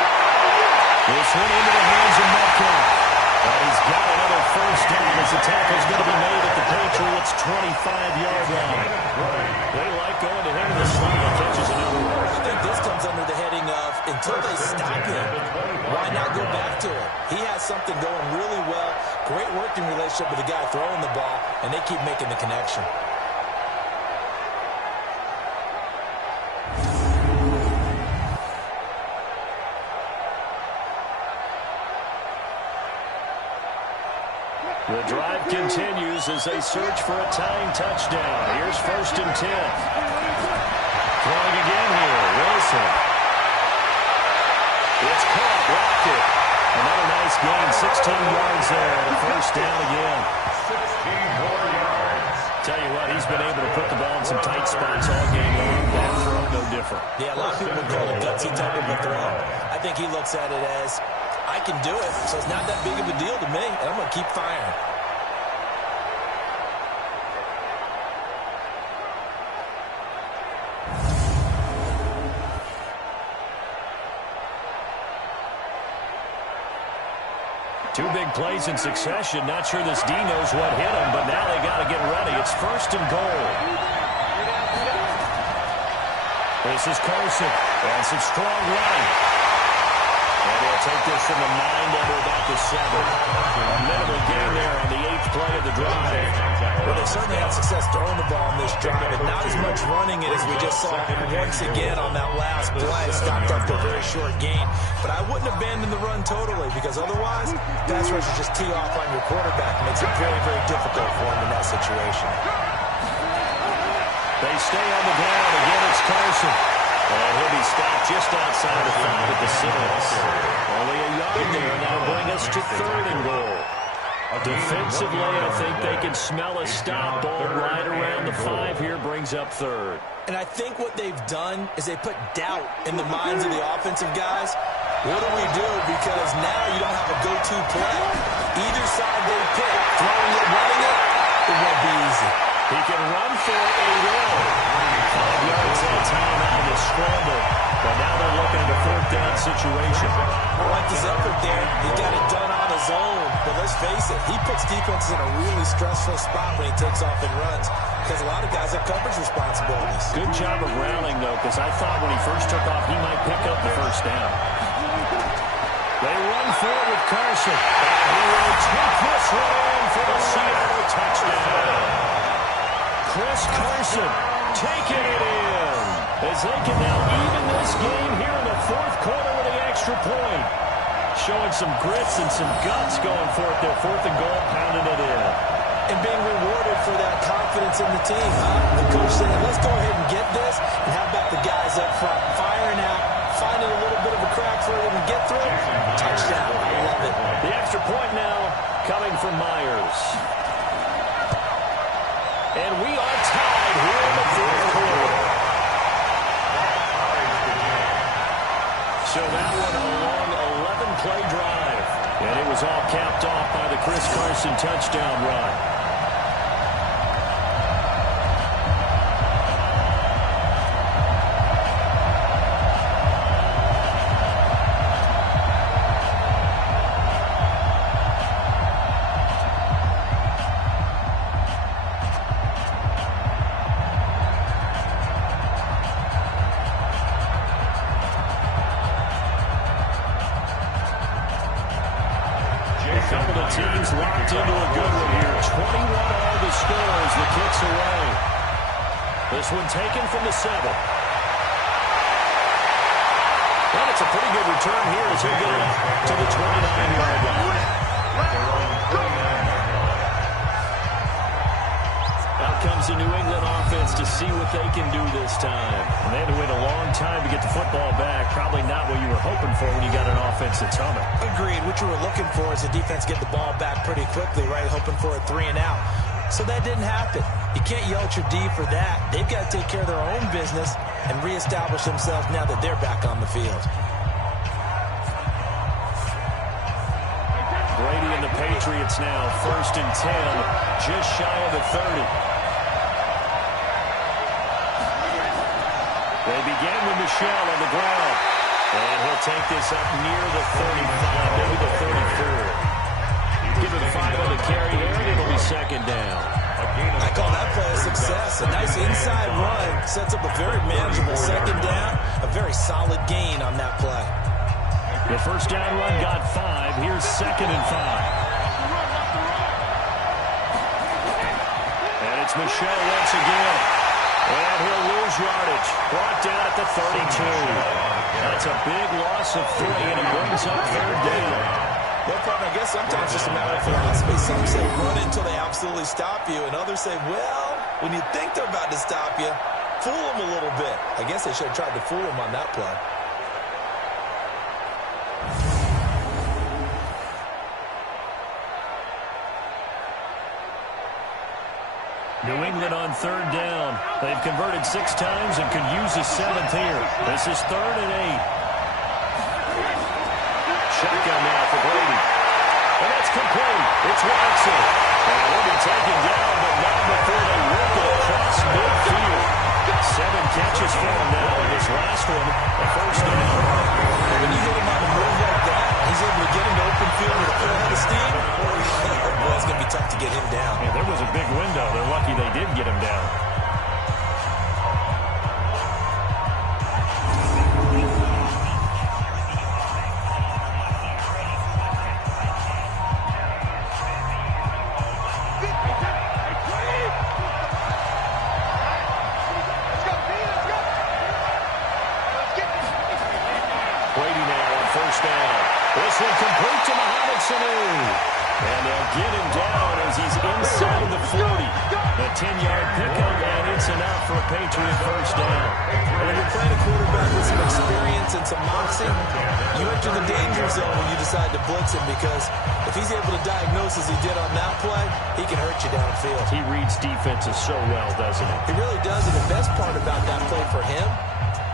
This one into the hands of Metcalf. And he's got another first down as the tackle's going to be made at the Patriots' 25-yard line. They like going to him in the slot. He catches another one. I think this comes under the heading of, until they stop him, why not go back to it? He has something going really well. Great working relationship with the guy throwing the ball, and they keep making the connection. The drive continues as they search for a tying touchdown. Here's first and 10. Throwing again here, Wilson. It's caught, blocked it. Another nice gain, 16 yards there, and a first down again. 16 more yards. Tell you what, he's been able to put the ball in some tight spots all game long. That throw, no different. Yeah, a lot of people would call it gutsy type of a throw. I think he looks at it as, I can do it, so it's not that big of a deal to me, and I'm going to keep firing. Two big plays in succession. Not sure this D knows what hit him, but now they got to get ready. It's first and goal. This is Carson. And some strong running. And they'll take this from the 9 down to about the 7. A minimal gain there on the 8th play of the drive. Well, they certainly had success throwing the ball on this drive, and not as much running it as we just saw once again on that last play. Stopped after a very short gain. But I wouldn't abandon the run totally, because otherwise, pass rushers just tee off on your quarterback. Makes it very, very difficult for him in that situation. They stay on the ground. Again, it's Carson. And he'll be stopped just outside the 5 at the 6. Only a yard there, and that'll bring us to 3rd and goal. Defensively, I think they can smell a stop. Ball right around the 5 here, brings up 3rd. And I think what they've done is they put doubt in the minds of the offensive guys. What do we do? Because now you don't have a go-to play. Either side they pick, throwing it, running it, it won't be easy. He can run for it, and he will. 5 yards that time out of the scramble. But now they're looking at a 4th down situation. I like his effort there. He got it done on his own. But let's face it, he puts defenses in a really stressful spot when he takes off and runs, because a lot of guys have coverage responsibilities. Good job of rounding, though, because I thought when he first took off, he might pick up the first down. They run forward with Carson. And he will take this one in for the Seattle touchdown. Chris Carson taking it in. As they can now even this game here in the fourth quarter with the extra point. Showing some grits and some guts going for it there. 4th and goal, pounding it in. And being rewarded for that confidence in the team. The coach saying, let's go ahead and get this. And how about the guys up front firing out, finding a little bit of a crack for them to get through. Touchdown. I love it. The extra point now coming from Myers. And we are tied here in the fourth quarter. So that one a long 11-play drive. And it was all capped off by the Chris Carson touchdown run. Teams locked into a good one here. 21 all the scores. The kicks away. This one taken from the 7. And it's a pretty good return here as he'll get it to the 29-yard line. Out comes the New England offense to see what they can do this time. And they had to wait a long time to get the football back. Probably not what you were hoping for when you got an offense that's humming. Agreed. What you were looking for is the defense get the ball back pretty quickly, right? Hoping for a 3 and out. So that didn't happen. You can't yell at your D for that. They've got to take care of their own business and reestablish themselves now that they're back on the field. Brady and the Patriots now 1st and 10, just shy of the 30. They begin with Michelle on the ground. And he'll take this up near the 35, maybe the 34. Give it 5 on the carry here, and it'll be 2nd down. I call that play a success. A nice inside run sets up a very manageable 2nd down. A very solid gain on that play. The first down run got 5. Here's 2nd and 5. And it's Michelle once again. And he'll lose yardage. Brought down at the 32. That's a big loss of 3, and it brings up 3rd down. Well, partner, I guess sometimes it's just a matter of philosophy. Some say run until they absolutely stop you, and others say, well, when you think they're about to stop you, fool them a little bit. I guess they should have tried to fool them on that play. New England on 3rd down. They've converted 6 times and could use a 7th here. This is 3rd and 8. Shotgun now for Brady. And that's complete. It's Watson. And he'll be taken down, but not before they whip it across midfield. 7 catches for him now in this last one. A 1st down. When you hit him on a move like that, he's able to get into open field with a full head of steam. Boy, it's going to be tough to get him down. Yeah, there was a big window. They're lucky they did get him down. Brady now on 1st down. This one complete to Mohamed Sanu. And they'll get him down as he's inside the 40. The 10-yard pickup, and it's enough for a Patriot 1st down. And when you're playing a quarterback with some experience and some moxie, you enter the danger zone when you decide to blitz him, because if he's able to diagnose as he did on that play, he can hurt you downfield. He reads defenses so well, doesn't he? He really does, and the best part about that play for him,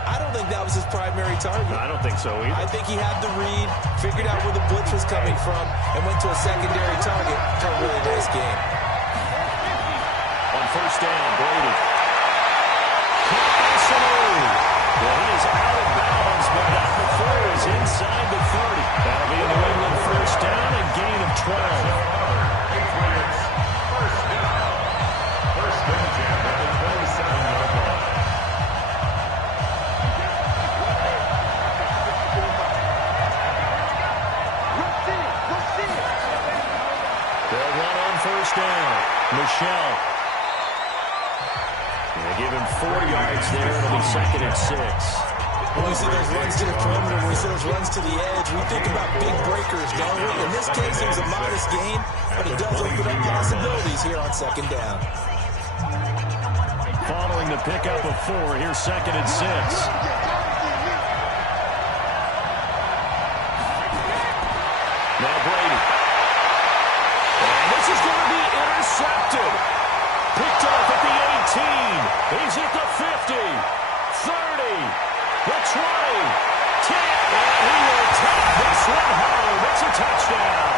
I don't think that was his primary target. I don't think so either. I think he had the read, figured out where the blitz was coming from, and went to a secondary target for a really nice game. On 1st down, Brady. Well, he is out of bounds, but not before he's inside the 30. That'll be a New England 1st down, a gain of 12. First down. First and 10 at the 27-yard line. They'll run on 1st down. Michelle. They give him 4 yards there. It'll be 2nd and 6. When we see those runs to the perimeter, when we see those runs to the edge, we think about big breakers, don't we? In this case, it was a modest gain, but it does open up possibilities here on 2nd down. Following the pickup of 4, here's 2nd and 6. Now Brady. And this is going to be intercepted. Picked off at the 18. He's at the 50, 30. The 20, 10, and he will take this one home. It's a touchdown.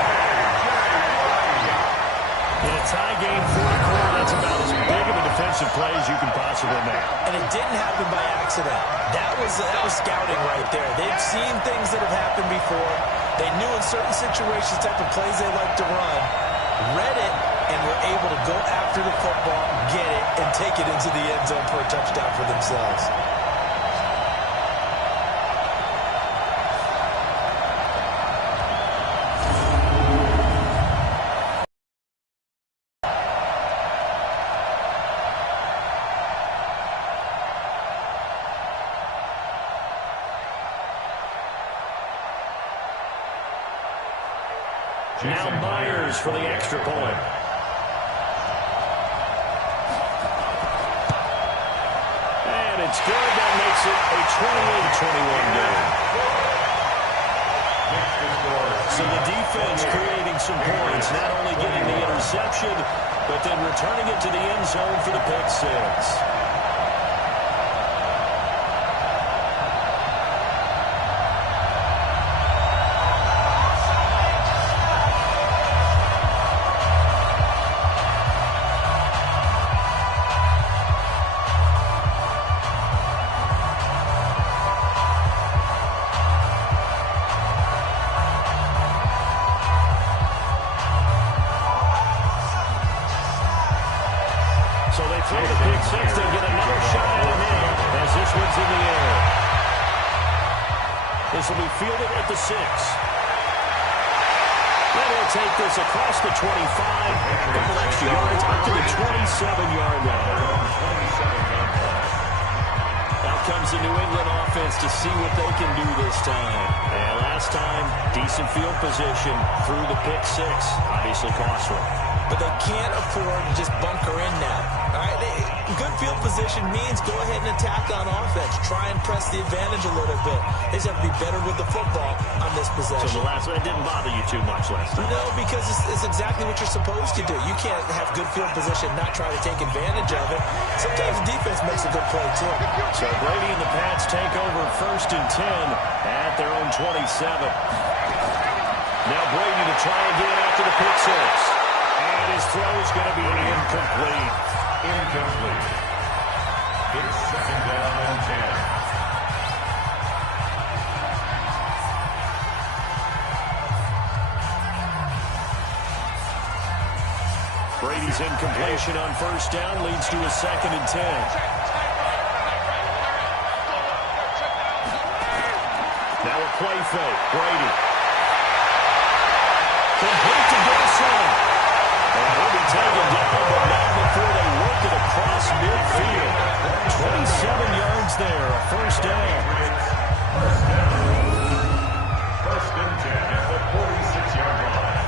In a tie game, 4-4, that's about as big of a defensive play as you can possibly make. And it didn't happen by accident. That was scouting right there. They've seen things that have happened before. They knew in certain situations type of plays they like to run, read it, and were able to go after the football, get it, and take it into the end zone for a touchdown for themselves. Now Myers for the extra point. And it's good. That makes it a 28-21 game. So the defense creating some points, not only getting the interception, but then returning it to the end zone for the pick 6. So they throw the pick 6 and get another shot at him as this one's in the air. This will be fielded at the 6. Then he'll take this across the 25, a couple extra yards up to the 27-yard line. Out comes the New England offense to see what they can do this time. And last time, decent field position through the pick 6. Obviously costly. But they can't afford to just bunker in now. All right, good field position means go ahead and attack on offense. Try and press the advantage a little bit. They just have to be better with the football on this possession. So the last one, it didn't bother you too much last time? No, because it's exactly what you're supposed to do. You can't have good field position, not try to take advantage of it. Sometimes the defense makes a good play, too. So Brady and the Pats take over 1st and 10 at their own 27. Now Brady to try again after the pick 6. And his throw is going to be incomplete. Incomplete. It's 2nd down and 10. Brady's incompletion on 1st down leads to a 2nd and 10. Now a play fake. Brady. Complete to Gilson. And he'll be taken down, but not before they work it across midfield. 27 yards there, a 1st down. 1st and 10 at the 46-yard line.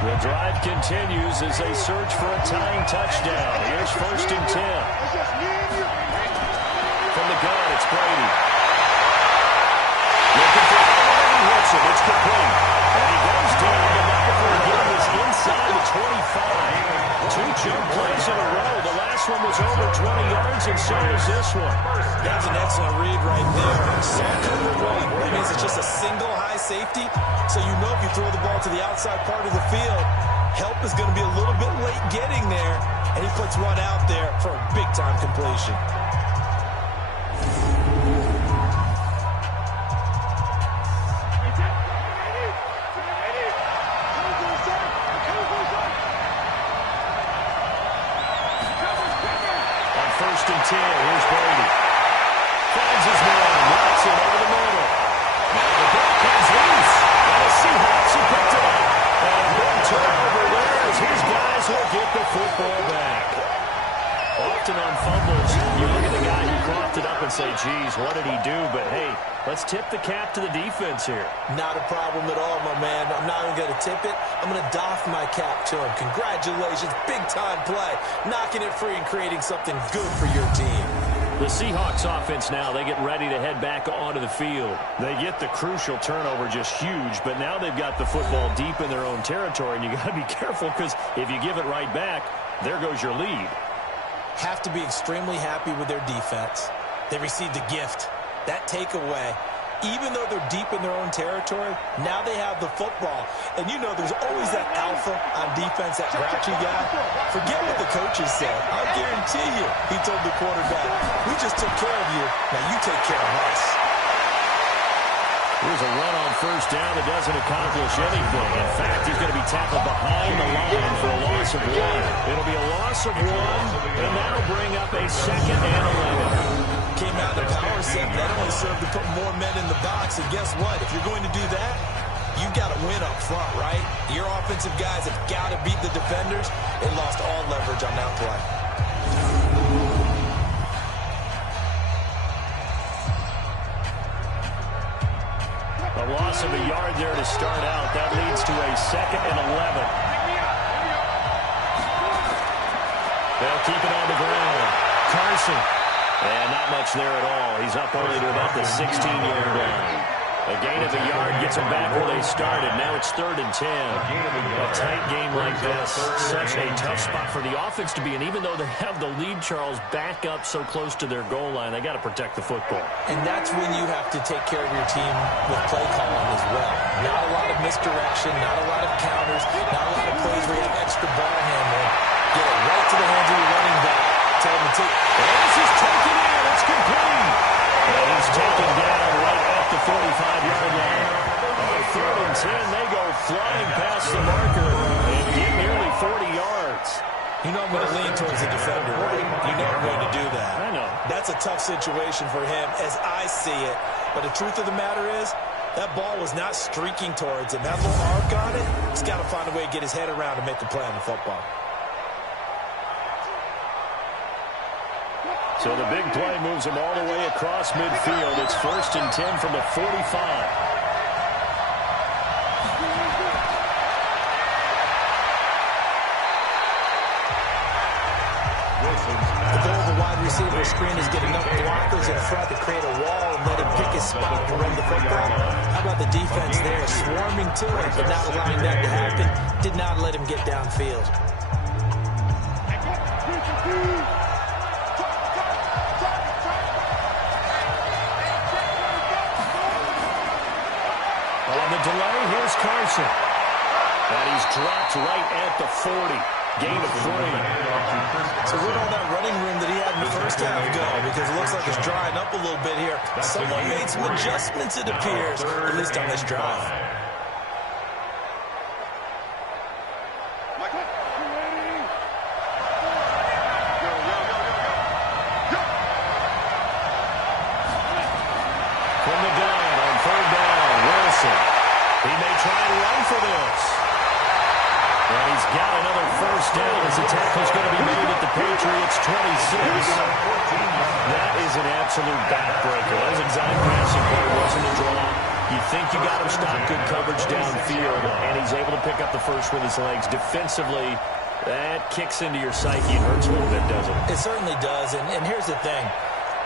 The drive continues as they search for a tying touchdown. Here's 1st and 10. From the gun, it's Brady. Looking for Allen, he hits him. It's complete. And he goes down. The number for a game is inside the 25. 2 jump plays in a row. The last one was over 20 yards, and so is this one. That's an excellent read right there. That means it's just a single high safety, so you know if you throw the ball to the outside part of the field, help is going to be a little bit late getting there, and he puts one out there for a big-time completion. first and 10. Here's Brady. Finds his man. Watson over the middle. Now the ball comes loose. And the Seahawks have picked it up. And a big turnover there as his guys will get the football back. Often on fumbles, you look at the guy who coughed it up and say, geez, what did he do? But, hey, let's tip the cap to the defense here. Not a problem at all, my man. I'm not even going to tip it. I'm going to doff my cap to him. Congratulations. Big-time play. Knocking it free and creating something good for your team. The Seahawks offense now, they get ready to head back onto the field. They get the crucial turnover just huge, but now they've got the football deep in their own territory, and you got to be careful because if you give it right back, there goes your lead. Have to be extremely happy with their defense. They received a gift. That takeaway, even though they're deep in their own territory, now they have the football. And you know there's always that alpha on defense, that grouchy guy. Forget what the coaches said. I'll guarantee you, he told the quarterback, we just took care of you. Now you take care of us. Here's a run on first down that doesn't accomplish anything. In fact, he's going to be tackled behind the line for a loss of 1. It'll be a loss of 1, and that'll bring up a 2nd and 11. Came out in the power set. That only served to put more men in the box. And guess what? If you're going to do that, you've got to win up front, right? Your offensive guys have got to beat the defenders. They lost all leverage on that play. A loss of a yard there to start out. That leads to a 2nd and 11. They'll keep it on the ground. Carson. And not much there at all. He's up only to about the 16-yard line. A gain of a yard gets them back where they started. Now it's 3rd and 10. A tight game like this, such a tough spot for the offense to be in. Even though they have the lead, Charles, back up so close to their goal line, they got to protect the football. And that's when you have to take care of your team with play calling as well. Not a lot of misdirection, not a lot of counters, not a lot of plays where you have extra ball handling. Get it right to the hands of your running back. Tell him to take. And this is taken in. It's complete. And he's taken down right at the 45-yard line. On 3rd and 10, they go flying past the marker and get nearly 40 yards. You know I'm going to lean towards the defender, right? You know I'm going to do that. I know. That's a tough situation for him as I see it. But the truth of the matter is, that ball was not streaking towards him. That little arc on it, he's got to find a way to get his head around and make a play on the football. So the big play moves them all the way across midfield. It's 1st and 10 from the 45. The goal of the wide receiver screen is get enough blockers in front to create a wall and let him pick his spot to run the football. How about the defense there, swarming to it, but not allowing that to happen? Did not let him get downfield. On the delay, here's Carson. And he's dropped right at the 40. Gain of 3. So where'd all that running room that he had in the first half go? Because it looks like it's drying up a little bit here. Someone made some adjustments, it appears, at least on this drive. From the gun on 3rd down, Wilson. He may try and run for this. And he's got another 1st down as the tackle's going to be made at the Patriots 26. That is an absolute backbreaker. That was a design passing play. It wasn't a draw. You think you got him stopped, good coverage downfield, and he's able to pick up the first with his legs. Defensively, that kicks into your psyche and hurts a little bit, doesn't it? It certainly does, and here's the thing.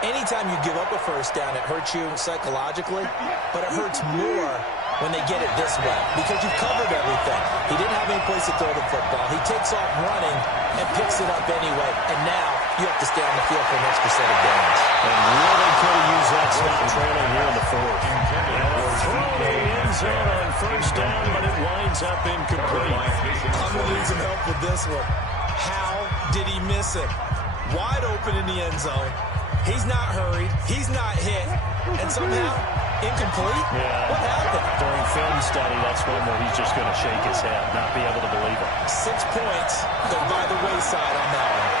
Anytime you give up a 1st down, it hurts you psychologically, but it hurts more when they get it this way because you've covered everything. He didn't have any place to throw the football. He takes off running and picks it up anyway, and now you have to stay on the field for an extra set of downs. And really could have used that stop trailing here in the 4th. Throw in the end zone on 1st down, but it winds up incomplete. I'm going to need some help with this one. How did he miss it? Wide open in the end zone. He's not hurried. He's not hit. And somehow, incomplete? Yeah. What happened? During film study, that's one where he's just going to shake his head, not be able to believe it. 6 points go by the wayside on that one.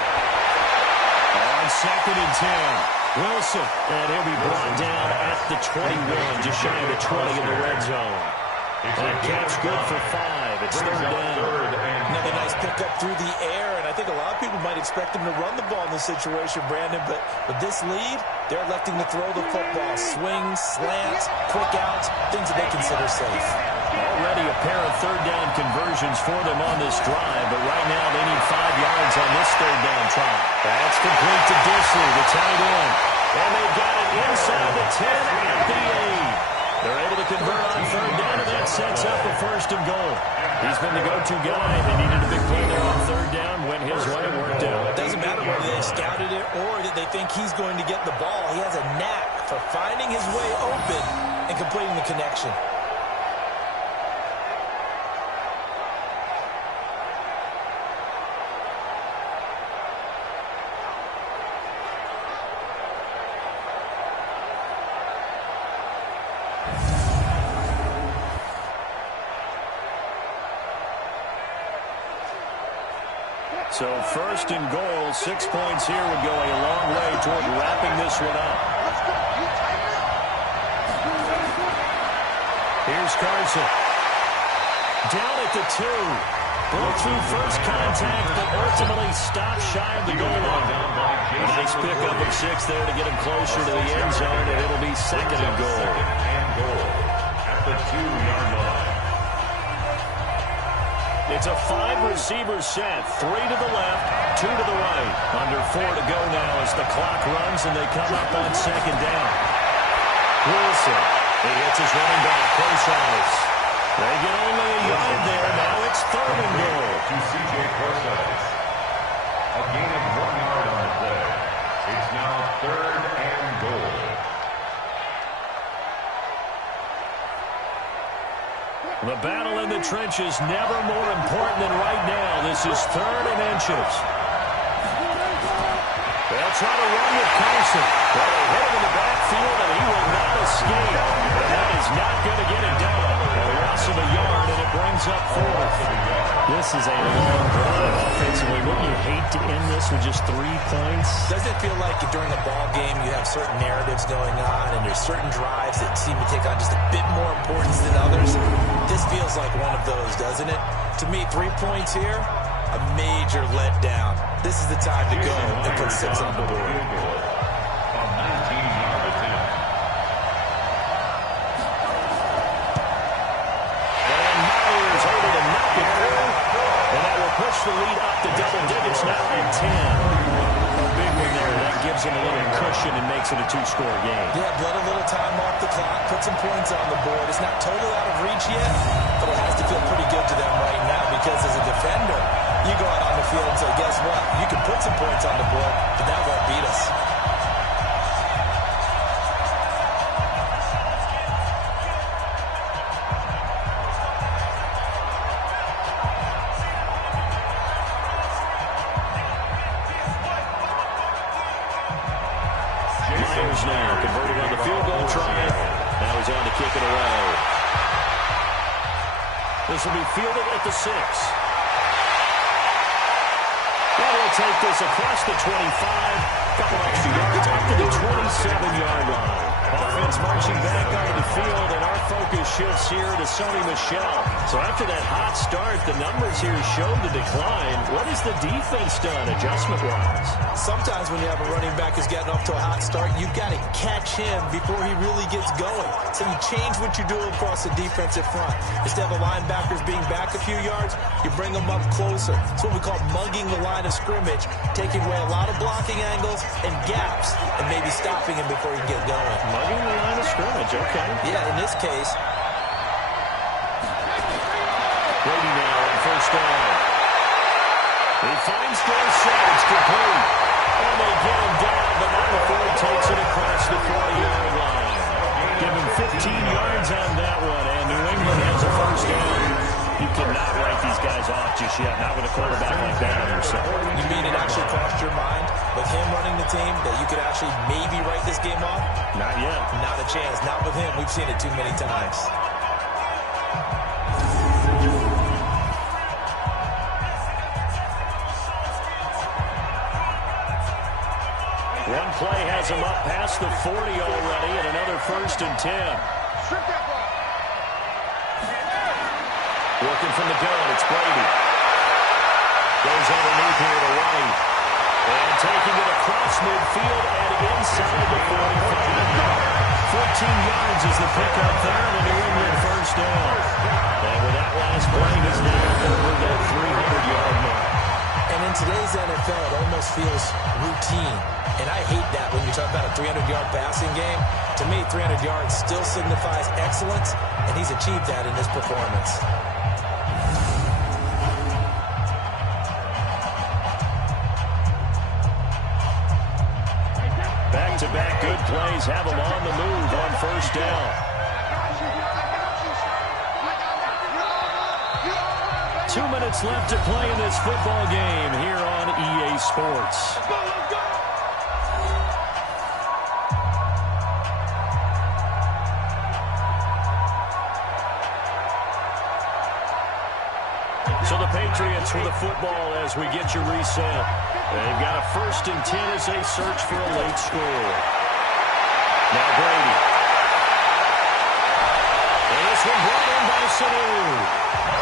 On on 2nd and 10. Wilson, and he'll be brought down at the 21, just shy of the 20 in the red zone. That catch good for 5. It's 3rd down. Another nice pickup through the air, and I think a lot of people might expect him to run the ball in this situation, Brandon, but with this lead, they're electing to throw the football. Swings, slants, quick outs, things that they consider safe. Already a pair of 3rd down conversions for them on this drive, but right now they need 5 yards on this 3rd down try. That's complete to Disley, the tight end. And they've got it inside the 10 at the 8. They're able to convert on 3rd down, and that sets up a 1st and goal. He's been the go-to guy. They needed a big play there on 3rd down. Went his way, worked out. It doesn't matter whether they scouted it or that they think he's going to get the ball. He has a knack for finding his way open and completing the connection. So 1st and goal, 6 points here would go a long way toward wrapping this one up. Here's Carson. Down at the 2. Broke through first contact, but ultimately stopped shy of the goal line. A nice pickup of 6 there to get him closer to the end zone, and it'll be 2nd and goal. At the 2-yard line. It's a 5-receiver set, 3 to the left, 2 to the right. Under 4 to go now as the clock runs and they come up on 2nd down. Wilson, he hits his running back, Forsyth. They get only a yard there. Now it's 3rd and goal. To C.J. Forsyth. A gain of 1 yard on the play. It's now 3rd and goal. The battle in the trenches never more important than right now. This is 3rd and inches. They'll try to run with Carson. Well, they hit him in the backfield, and he will not escape. And that is not going to get it done. A loss of a yard, and it brings up 4th. This is a long drive offensively. Wouldn't you hate to end this with just 3 points? Doesn't it feel like during a ball game you have certain narratives going on and there's certain drives that seem to take on just a bit more importance than others? This feels like one of those, doesn't it? To me, 3 points here, a major letdown. This is the time to go and put 6 on the board. A 19-yard attempt. And Myers able to knock it through. And that will push the lead up to double digits now at 10. A big one there. That gives him a little cushion and makes it a 2-score game. Yeah, let a little time off the clock, put some points on the board. It's not totally out of reach yet, but it has to feel pretty good to them right now because as a defender, you go out on the field and say, guess what? You can put some points on the board, but that won't beat us. Myers now converting on the field goal try. Now he's on to kick it away. This will be fielded at the 6. That will take this across the 25. Couple extra yards up to the 27-yard line. Offense marching back onto the field, and our focus shifts here to Sony Michel. So after that hot start, the numbers here showed the decline. What has the defense done adjustment-wise? Sometimes when you have a running back who's getting off to a hot start, you've got to catch him before he really gets going. So you change what you do across the defensive front. Instead of the linebackers being back a few yards, you bring them up closer. It's what we call mugging the line of scrimmage, taking away a lot of blocking angles and gaps, and maybe stopping him before he can get going. Mugging the line of scrimmage, okay. Yeah, in this case. Brady now on 1st down. He finds Dorsett. It's complete. And they get him down, but not before he takes it across the 40-yard line. Give him 15 yards on that one, and New England has a 1st down. You cannot write these guys off just yet, not with a quarterback like that on your side. You mean it actually crossed your mind with him running the team that you could actually maybe write this game off? Not yet. Not a chance. Not with him. We've seen it too many times. One play has him up past the 40 already, and another 1st and 10. Working from the gun, it's Brady. Goes underneath here to White. And taking it across midfield and inside the 45. 14 yards is the pickup there, and a New England 1st down. And with that last play, he's now over that 300-yard mark. And in today's NFL, it almost feels routine. And I hate that when you talk about a 300-yard passing game. To me, 300 yards still signifies excellence, and he's achieved that in this performance. Back-to-back good plays have him on the move on 1st down. 2 minutes left to play in this football game here on EA Sports. So the Patriots with the football as we get you reset. They've got a 1st and 10 as they search for a late score. Now Brady. And this one brought in by Sanu.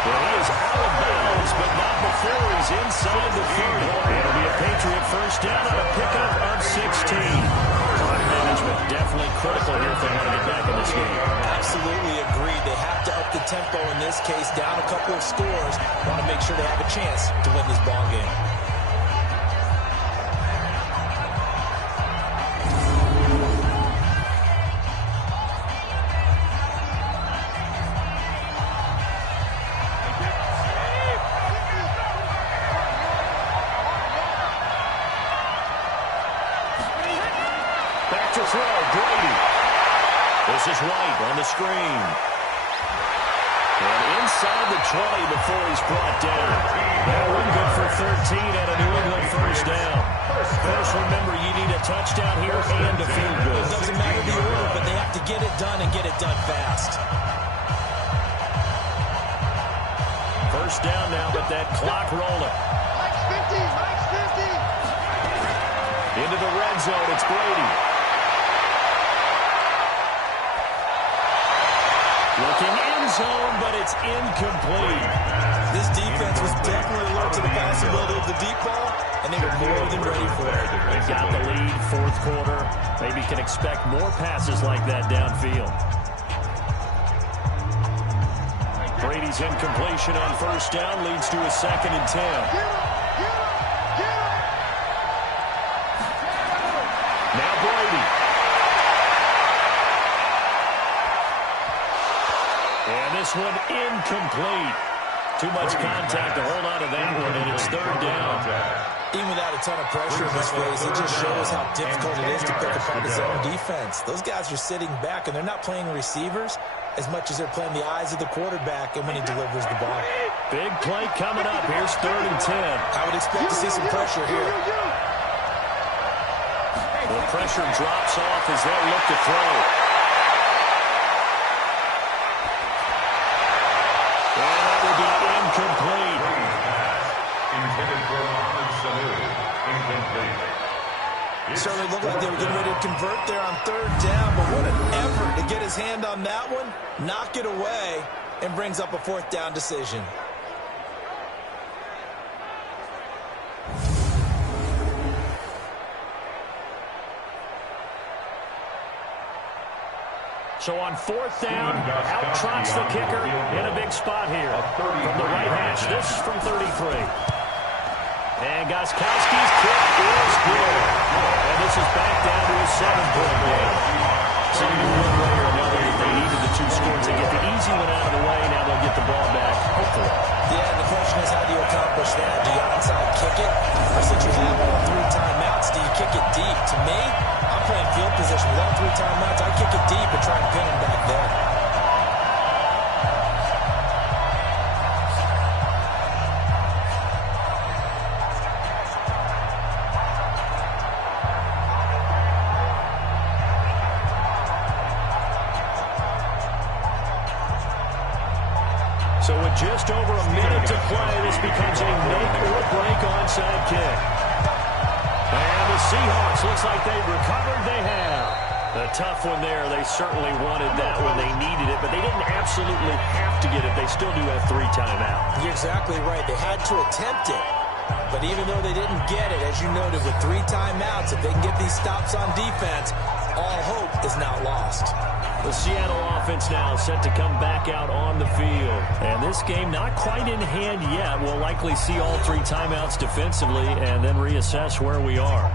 Well, he is out of bounds, but not before he's inside the 30. It'll be a Patriot 1st down on a pickup of 16. Clock management definitely critical here if they want to get back in this game. Absolutely agreed. They have to up the tempo in this case, down a couple of scores. Want to make sure they have a chance to win this ball game. To throw, Brady. This is White on the screen. And inside the 20 before he's brought down. That one good for 13 and a New England 1st down. First, remember, you need a touchdown here and a field goal. It doesn't matter the order, but they have to get it done and get it done fast. 1st down now, but that clock rolling. Mike's 50. Into the red zone, it's Brady. Looking end zone, but it's incomplete. This defense was definitely alert to the possibility of the deep ball, and they were more than ready for it. They've got the lead, 4th quarter. Maybe can expect more passes like that downfield. Brady's incompletion on 1st down leads to a 2nd and 10. Now Brady. And this one incomplete. Too much contact to hold on to that one, and it's 3rd down. Even without a ton of pressure in this race, it just shows how difficult it is to pick apart his own defense. Those guys are sitting back, and they're not playing receivers as much as they're playing the eyes of the quarterback and when he delivers the ball. Big play coming up. Here's 3rd and 10. I would expect to see some pressure here. The pressure drops off as they look to throw. And that will be incomplete. Intended for Mohamed Sanu. Incomplete. It certainly looked like they were getting ready to convert there on 3rd down, but what an effort to get his hand on that one, knock it away, and brings up a 4th down decision. So on 4th down, out trots the kicker in a big spot here. From the right hash, this is from 33. And Gostkowski's kick is good. And this is back down to a 7-point game. So you knew one way or another that they needed the 2 scores to get the easy one out of the way. Now they'll get the ball back, hopefully. Yeah, and the question is, how do you accomplish that? Do you onside kick it? Or since you have all 3 timeouts, do you kick it deep? To me, I'm playing field position with all 3 timeouts. I kick it deep and try and pin him back there. So with just over a minute to play, this becomes a make or break onside kick. And the Seahawks. Looks like they've recovered. They have. A tough one there. They certainly wanted that when they needed it, but they didn't absolutely have to get it. They still do have 3 timeouts. You're exactly right. They had to attempt it. But even though they didn't get it, as you noted, with 3 timeouts, if they can get these stops on defense, all hope is not lost. The Seattle offense now set to come back out on the field. And this game not quite in hand yet. We'll likely see all 3 timeouts defensively and then reassess where we are.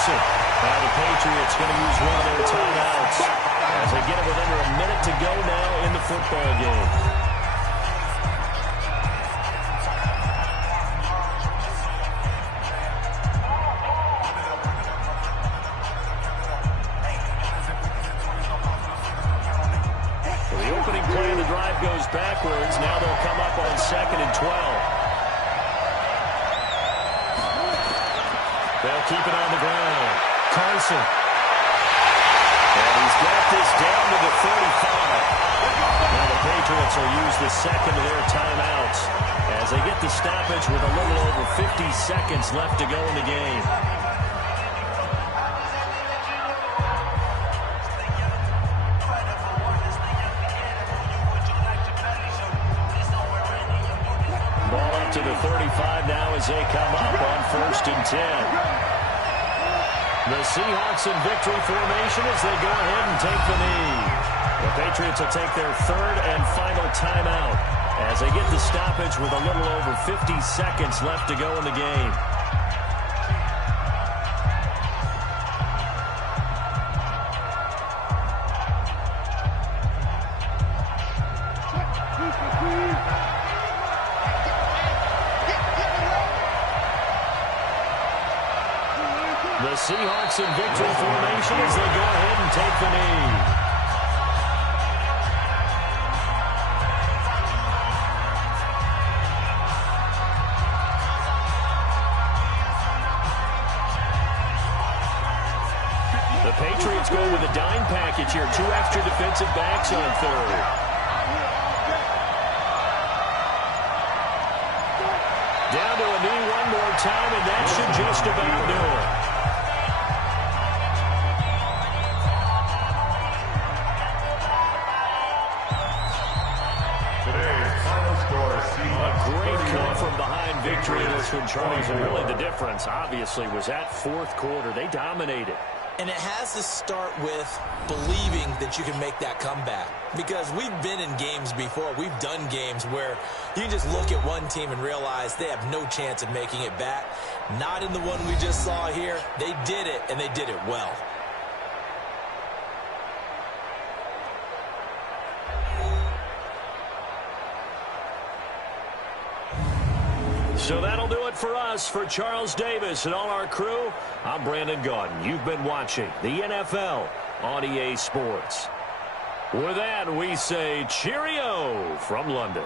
Now the Patriots going to use one of their timeouts as they get it with under a minute to go now in the football game. The opening play of the drive goes backwards. Now they'll come up on 2nd and 12. They'll keep it on the ground. Carson. And he's got this down to the 35. Now the Patriots will use the second of their timeouts as they get the stoppage with a little over 50 seconds left to go in the game. Ball up to the 35 now as they come up on 1st and 10. The Seahawks in victory formation as they go ahead and take the knee. The Patriots will take their 3rd and final timeout as they get the stoppage with a little over 50 seconds left to go in the game. The Seahawks in victory formation as they go ahead and take the knee. The Patriots go with a dime package here. 2 extra defensive backs on 3rd. Down to a knee one more time, and that should just about do it. Victory in this one, Charles, and really the difference, obviously, was that 4th quarter. They dominated. And it has to start with believing that you can make that comeback. Because we've been in games before. We've done games where you can just look at one team and realize they have no chance of making it back. Not in the one we just saw here. They did it, and they did it well. So that'll do it for us. For Charles Davis and all our crew, I'm Brandon Gaudin. You've been watching the NFL on EA Sports. With that, we say cheerio from London.